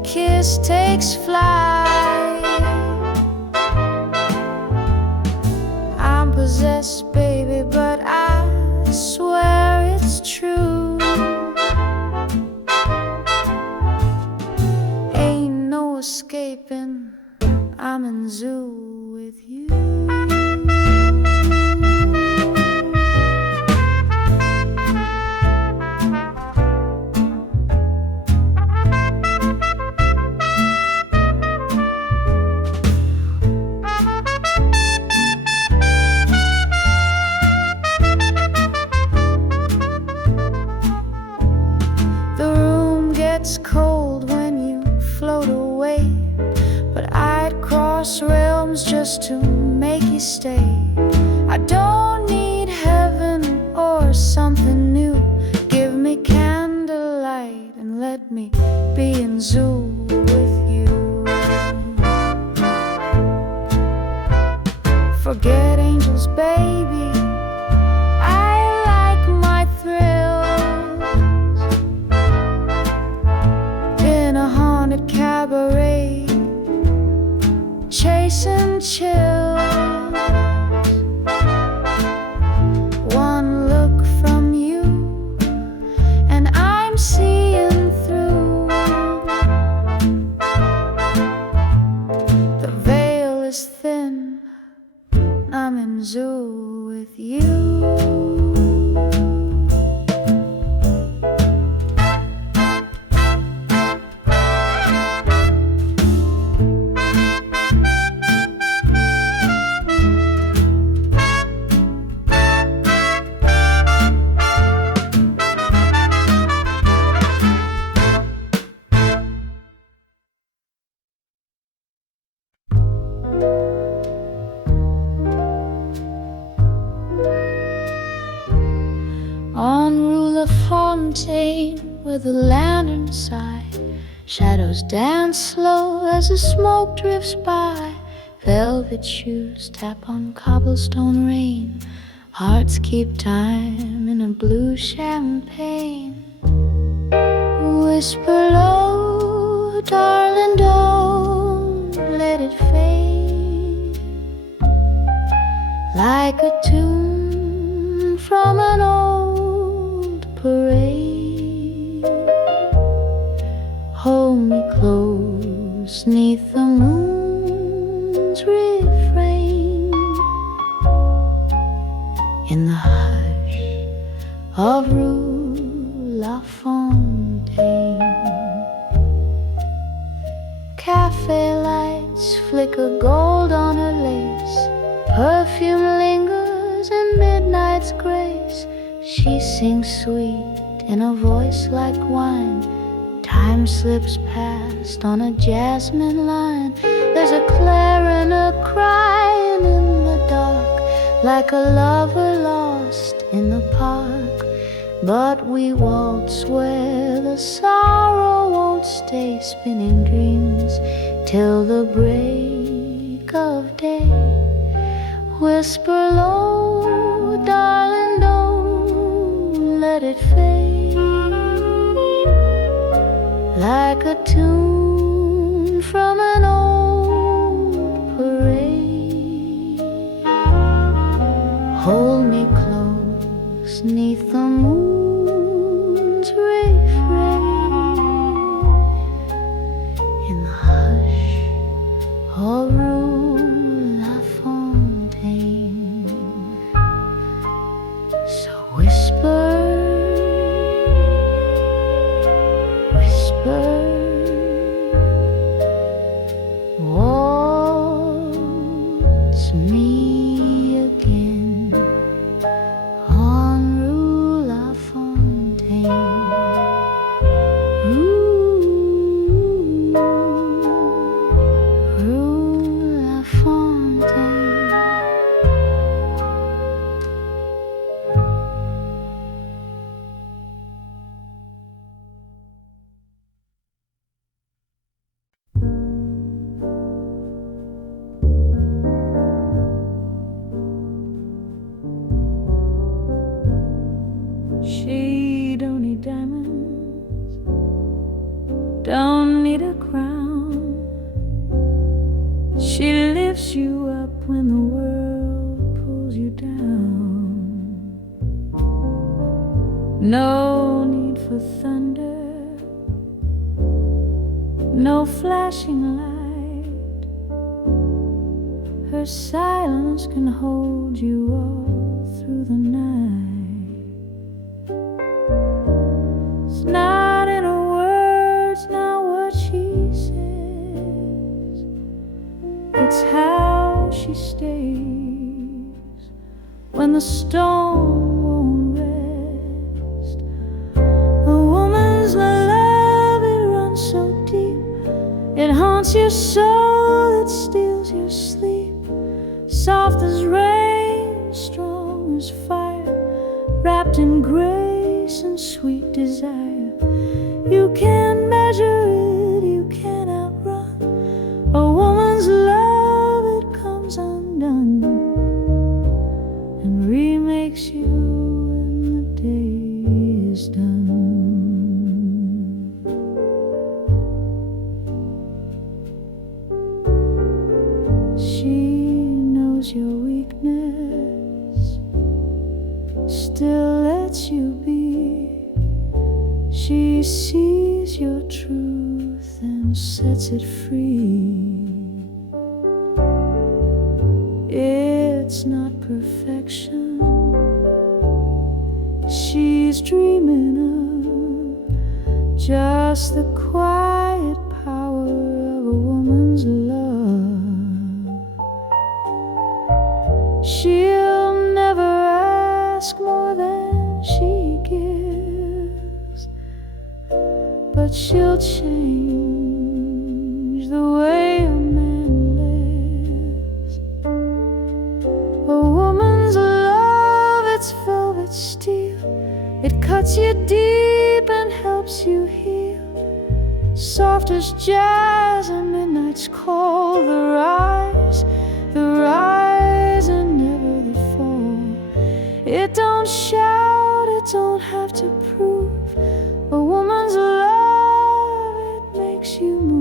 kiss takes flight. I'm possessed, baby, but I swear it's true. Ain't no escaping, I'm in zoo with you. It's cold when you float away, but I'd cross realms just to make you stay. I don't need heaven or something new. Give me candlelight and let me be in zoo with you. Forget angels, baby, I like my thrills in a haunted cabaret, chasing chills. One look from you and I'm seeing through. The veil is thin, I'm in zoo with you. On Rue Lafontaine, where the lanterns sigh, shadows dance slow as the smoke drifts by. Velvet shoes tap on cobblestone rain. Hearts keep time in a blue champagne. Whisper low darling, don't let it fade like a tune from an old parade. Hold me close 'neath the moon's refrain, in the hush of Rue Lafontaine. Café lights flicker gold on her lace, perfume lingers in midnight's grace. She sings sweet in a voice like wine, time slips past on a jasmine line. There's a clarinet crying in the dark, like a lover lost in the park. But we waltz where the sorrow won't stay, spinning dreams till the break of day. Whisper low, darling, don't let it fade like a tune from an old parade. Hold me close 'neath the moon's refrain, in the hush of Rue Lafontaine. So whisper, whisper, waltz me again on Rue Lafontaine. Rue Lafontaine. She don't need diamonds, don't need a crown. She lifts you up when the world pulls you down. No need for thunder, no flashing light. Her silence can hold you all through the night. It's not in her words, not what she says, it's how she stays when the storm won't rest. A woman's love, it runs so deep, it haunts your soul, it steals your sleep. Soft as rain, strong as fire, wrapped in grace and sweet desire. You can't measure it, you can't outrun a woman's love. It comes undone and remakes you when the day is done. She knows your weakness, still lets you be. She sees your truth and sets it free. It's not perfection she's dreaming of, just the quiet power of a woman's love. She'll never ask more than she gives, but she'll change the way a man lives. A woman's love, it's velvet steel, it cuts you deep and helps you heal. Soft as jazz and midnight's call, the rise and never the fall. It don't shout, it don't have to prove. A woman's love, it makes you move.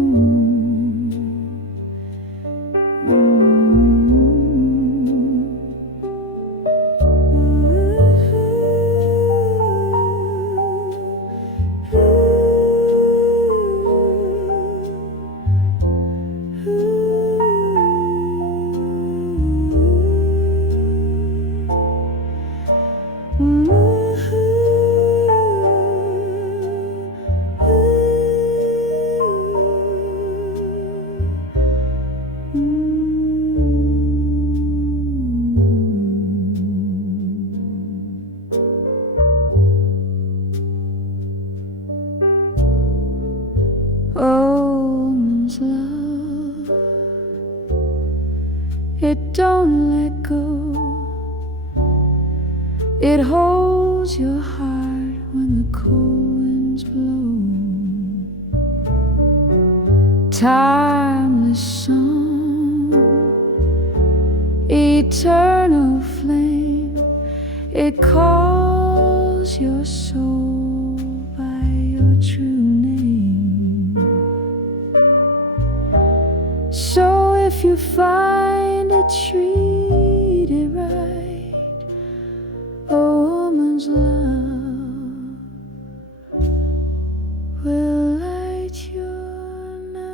it don't let go. It holds your heart when the cold winds blow. Timeless song, eternal flame, it calls your soul by your true name. So if you find it, treat it right. A woman's love will light your night.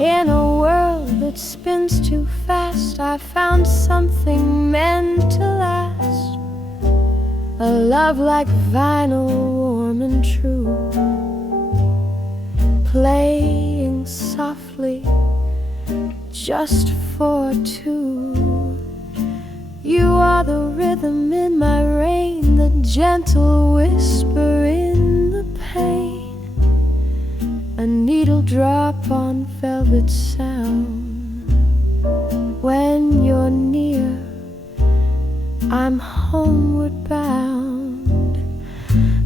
In a world that spins too fast, I found something meant to last. A love like vinyl, warm and true, playing softly just for two. You are the rhythm in my rain, the gentle whisper in the pain. A needle drop on velvet sound. When you're near, I'm homeward bound,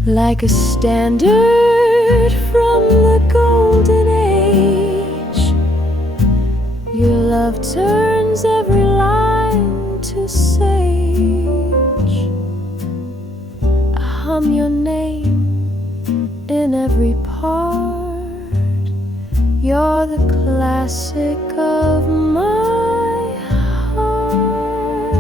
like a standard from the golden age. Your love turns every line to sage. I hum your name in every part. You're the classic of my heart.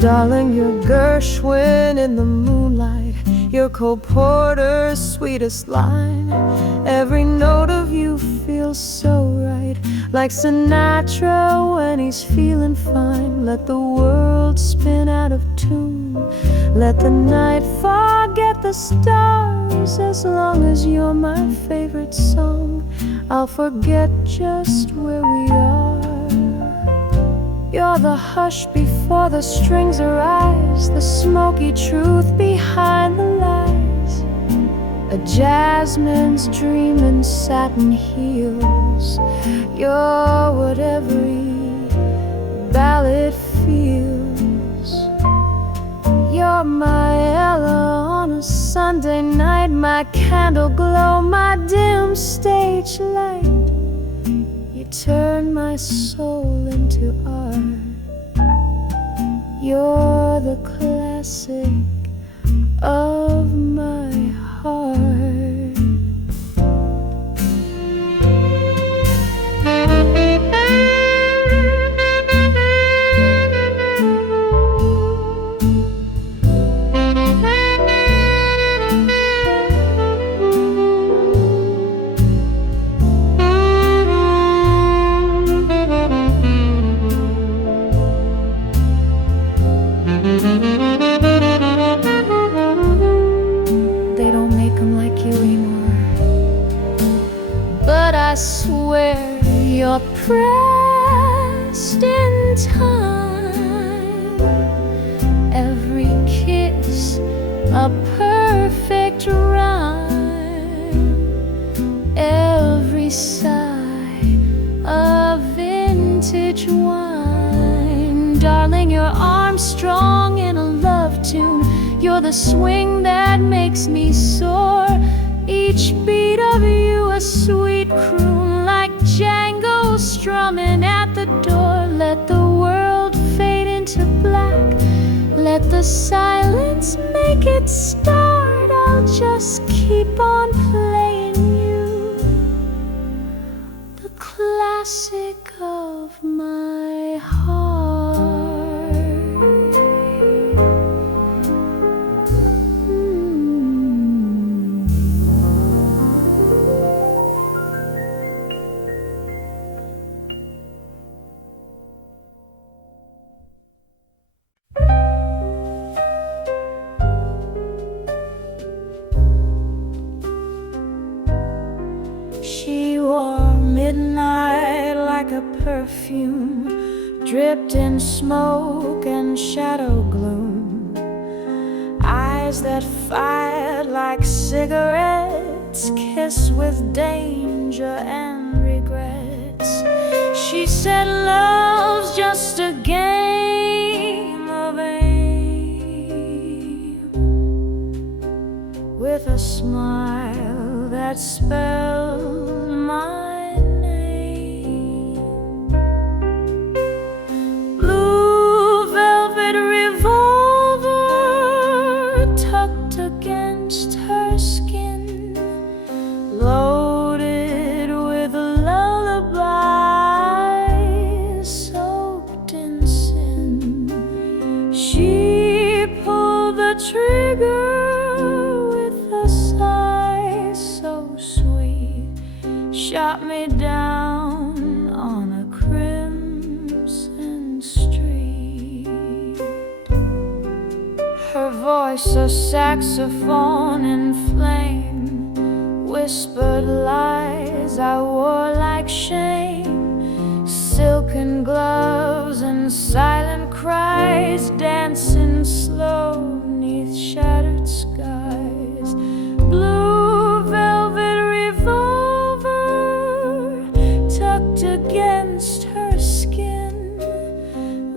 Darling, you're Gershwin in the moonlight. You're Cole Porter's sweetest line. Every note of you feels so right, like Sinatra when he's feeling fine. Let the world spin out of tune, let the night forget the stars. As long as you're my favorite song, I'll forget just where we are. You're the hush before the strings arise, the smoky truth behind the lies. A jasmine's dream in satin heels. You're what every ballad feels. You're my Ella on a Sunday night, my candle glow, my dim stage light. You turn my soul into art. You're the classic of my heart. I swear you're pressed in time. Every kiss a perfect rhyme. Every sigh a vintage wine. Darling, you're Armstrong in a love tune. You're the swing that makes me soar. Each beat of you a sweet croon, like Django strumming at the door. Let the world fade into black, let the silence make it start. I'll just keep on playing you, the classic of my heart. smoke and shadow gloom, eyes that fired like cigarettes, kiss with danger and regrets. She said love's just a game of aim, with a smile that spelled my name. Blue velvet revolver tucked against her skin, loaded with lullabies soaked in sin. She pulled the trigger with a sigh so sweet, shot me down on a crimson street. Her voice a saxophone in flame, whispered lies I wore like shame, silken gloves and silent cries, dancing slow 'neath shattered skies. Blue velvet revolver tucked against her skin,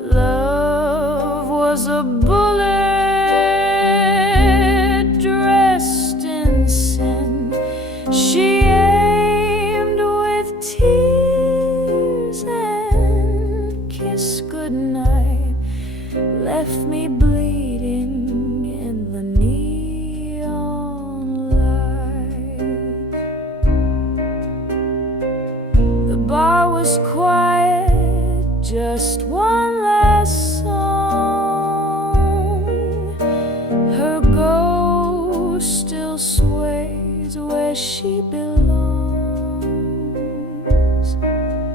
love was a bullet dressed in sin. She aimed with tears and kissed goodnight, left me bleeding in the neon light. The bar was quiet, just one last song. Her ghost still sways where she belongs.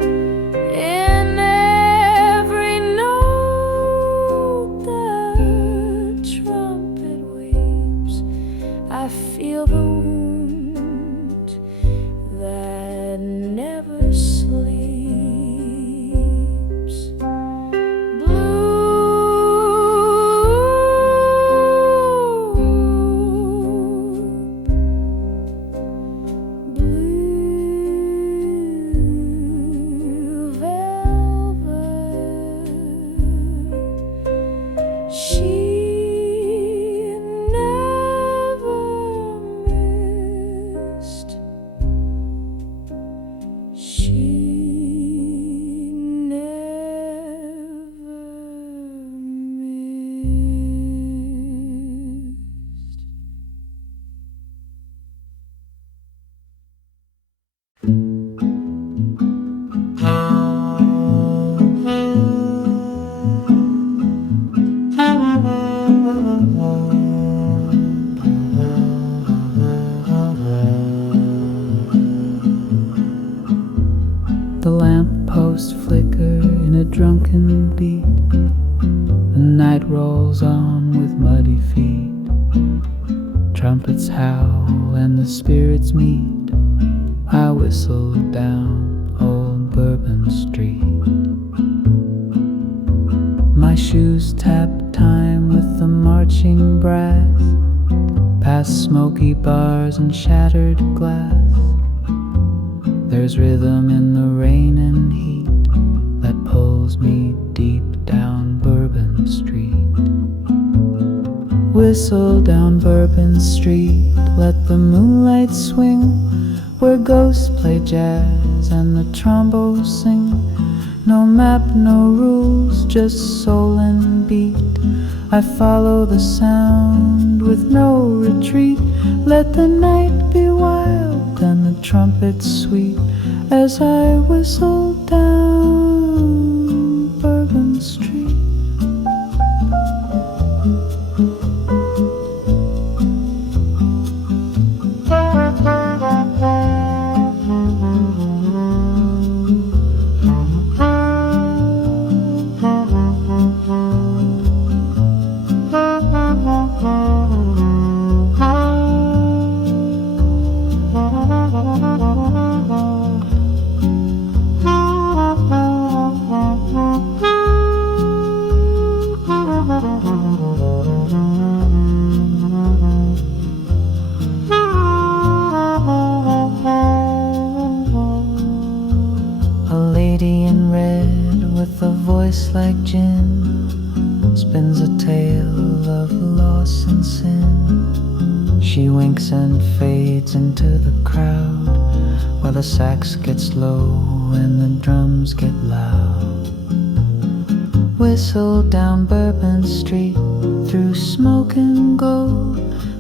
In every note the trumpet weeps, I feel the wound that never sleeps. Blue velvet, she never missed. She never missed. The lampposts flicker in a drunken beat. The night rolls on with muddy feet. Trumpets howl and the spirits meet. I whistle down old Bourbon Street. My shoes tap time with the marching brass, past smoky bars and shattered glass. There's rhythm in the rain and heat that pulls me deep down Bourbon Street. Whistle down Bourbon Street, let the moonlight swing, where ghosts play jazz and the trombos sing. No map, no rules, just soul and beat. I follow the sound with no retreat. Let the night be wild and the trumpets sweet, as I whistle down Bourbon Street. spins a tale of loss and sin. She winks and fades into the crowd, while the sax gets low and the drums get loud. Whistle down Bourbon Street through smoke and gold,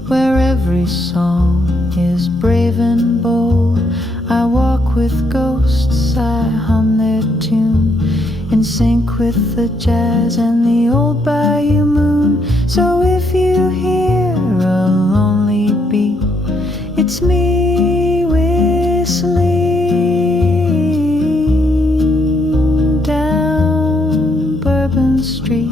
where every song is brave and bold. I walk with ghosts, I hum their tune, in sync with the jazz and the old bayou moon. So if you hear a lonely beat, it's me whistling down Bourbon Street.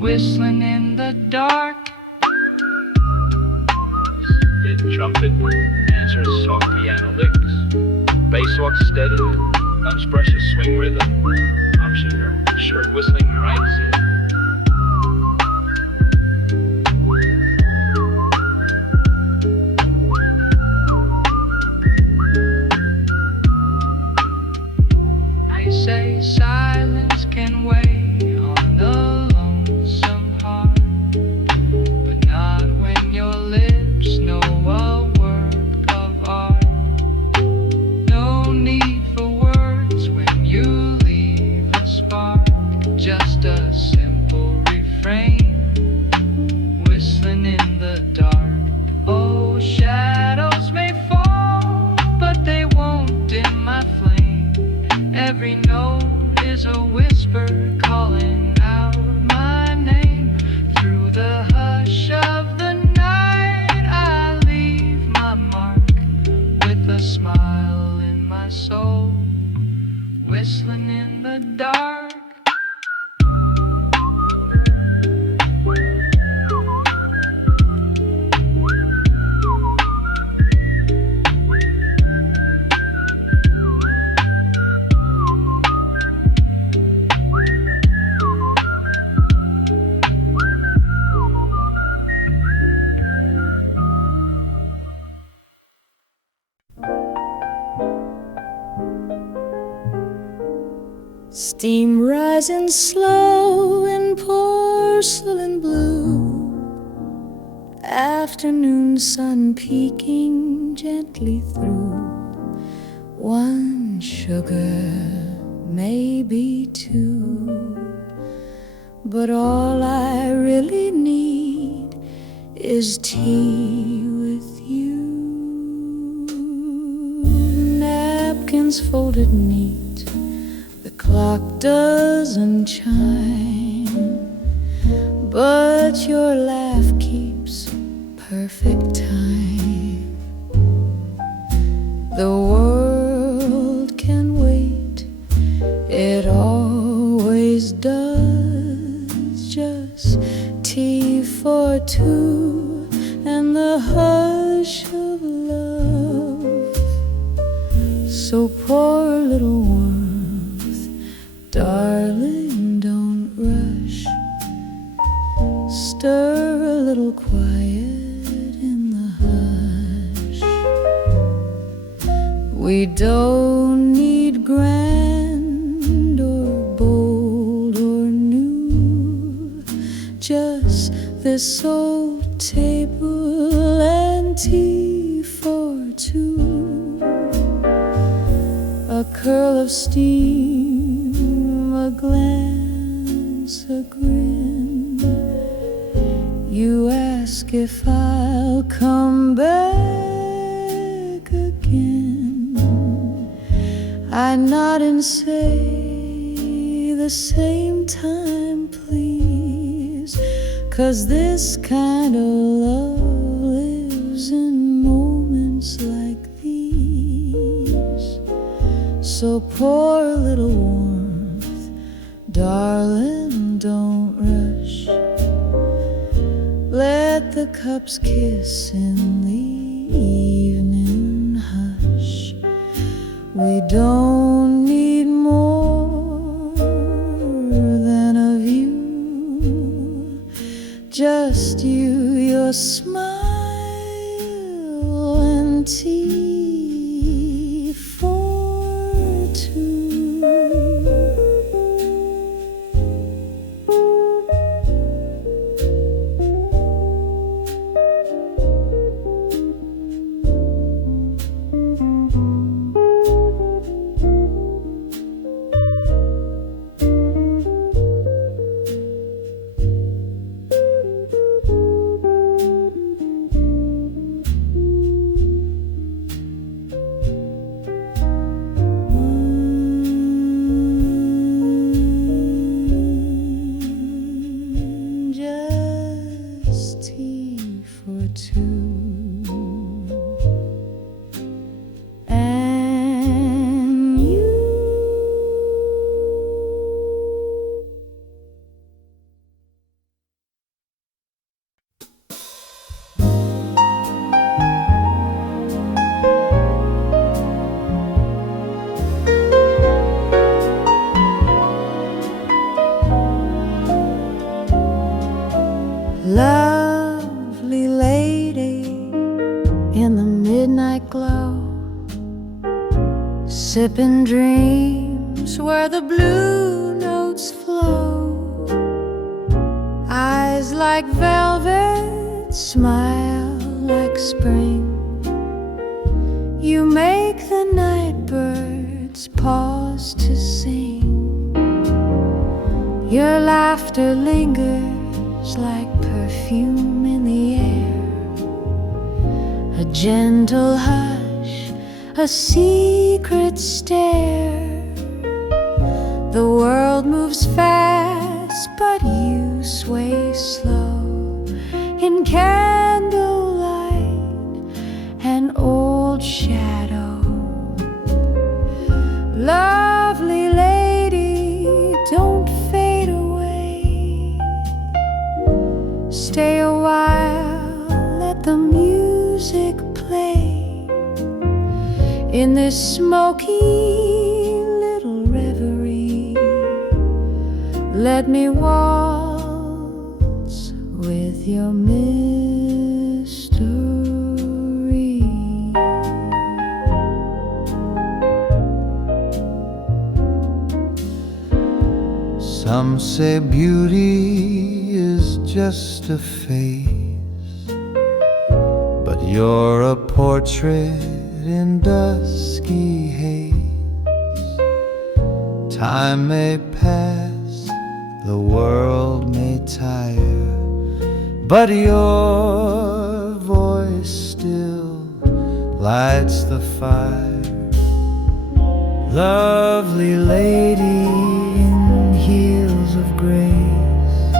Whistling in the dark. Hit trumpet answers soft piano licks. Bass walks steady, lunch brushes swing rhythm. I'm sure whistling right is it. They say silence can weigh on the lonesome heart, but not when your lips know a work of art. No need for words when you leave a spark, just a simple refrain, whistling in the dark. Oh, shadows may fall, but they won't dim my flame. Every note is a whisper calling out my name. Through the hush of the night I leave my mark, with a smile in my soul, whistling in the dark. Steam rising slow in porcelain blue, afternoon sun peeking gently through. One sugar, maybe two, but all I really need is tea with you. Napkins folded neat, the clock doesn't chime, but your laugh keeps perfect time. The world can wait, it always does. Just tea for two and the hush of love. So pour a little warmth, darling, don't rush. Stir a little quiet in the hush. We don't need grand or bold or new, just this old table and tea for two. A curl of steam, a glance, a grin. You ask if I'll come back again. I nod and say the same time, please, 'cause this kind of love lives in moments like these. So pour a little warmth, darling, don't rush. Let the cups kiss in the evening hush. We don't need more than a view, just you, your smile, and tea for two. Lovely lady in the midnight glow, sipping dreams where the blue notes flow. Eyes like velvet, smile like spring. You make the night birds pause to sing. Your laughter lingers like perfume in the air. A gentle hush, a secret stare. The world moves fast, but you sway slow in candlelight, an old shadow. Lovely lady, don't fade away. Stay a while, let the music play. In this smoky little reverie, let me waltz with your mystery. Some say beauty is just a phase, You're a portrait in dusky haze. Time may pass, the world may tire, but your voice still lights the fire. Lovely lady in heels of grace,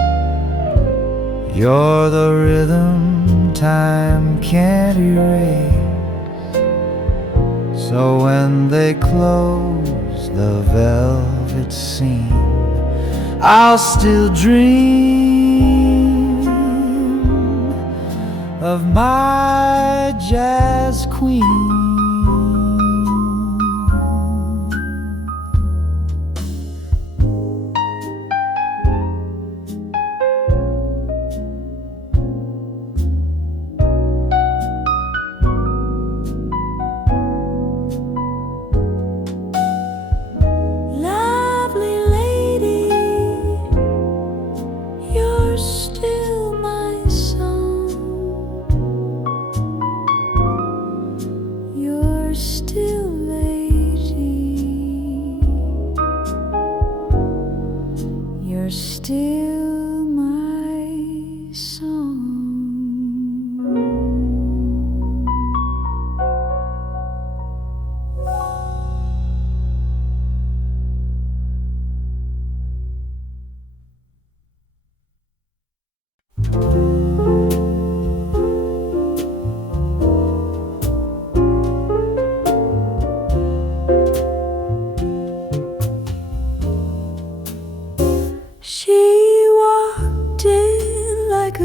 you're the rhythm time can't erase. So when they close the velvet scene, I'll still dream of my jazz queen.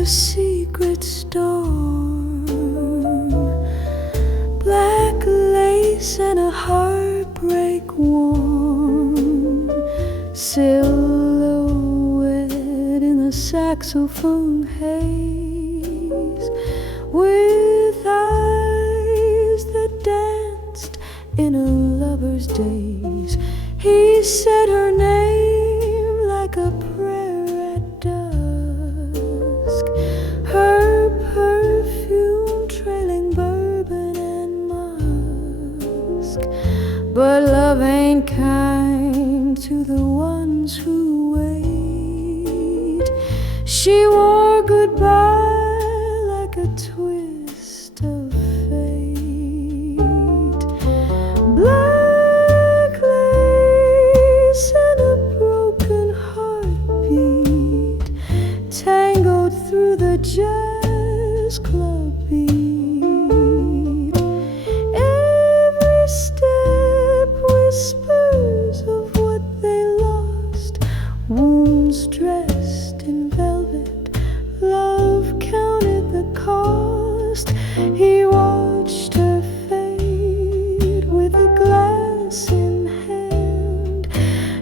Secret storm, black lace and a heartbreak warm silhouette in the saxophone haze, with eyes that danced in a lover's daze. He said her name like a prayer at dusk, her perfume trailing bourbon and musk. But love ain't kind to the ones who wait. She wore goodbye like a twist of fate. Black lace and a broken heartbeat tangled through the jazz club beat. Every step whispers of what they lost, wounds dressed in velvet. Love counted the cost. He watched her fade with a glass in hand,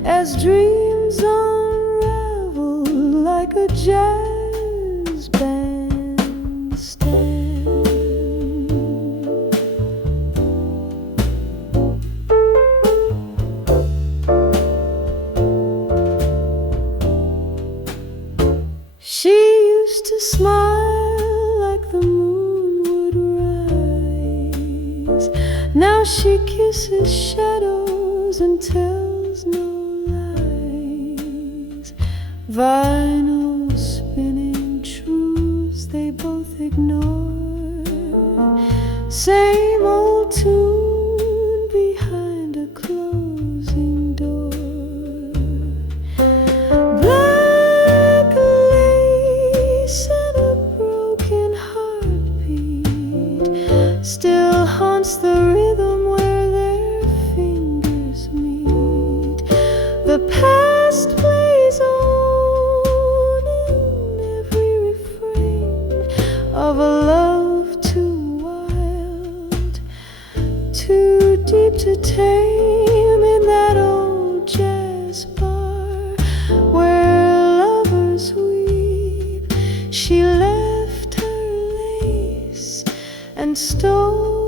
as dreams unravel like a jazz band stand. She used to smile like the moon would rise. Now she kisses shadows and tells no lies. Vinyl spinning truths they both ignore. Same old tune behind a closing door. Black lace and a broken heartbeat still haunts the rhythm where their fingers meet. The past plays on in every refrain of a love too wild, too deep to tame, in that old jazz bar where lovers weep. She left her lace and stole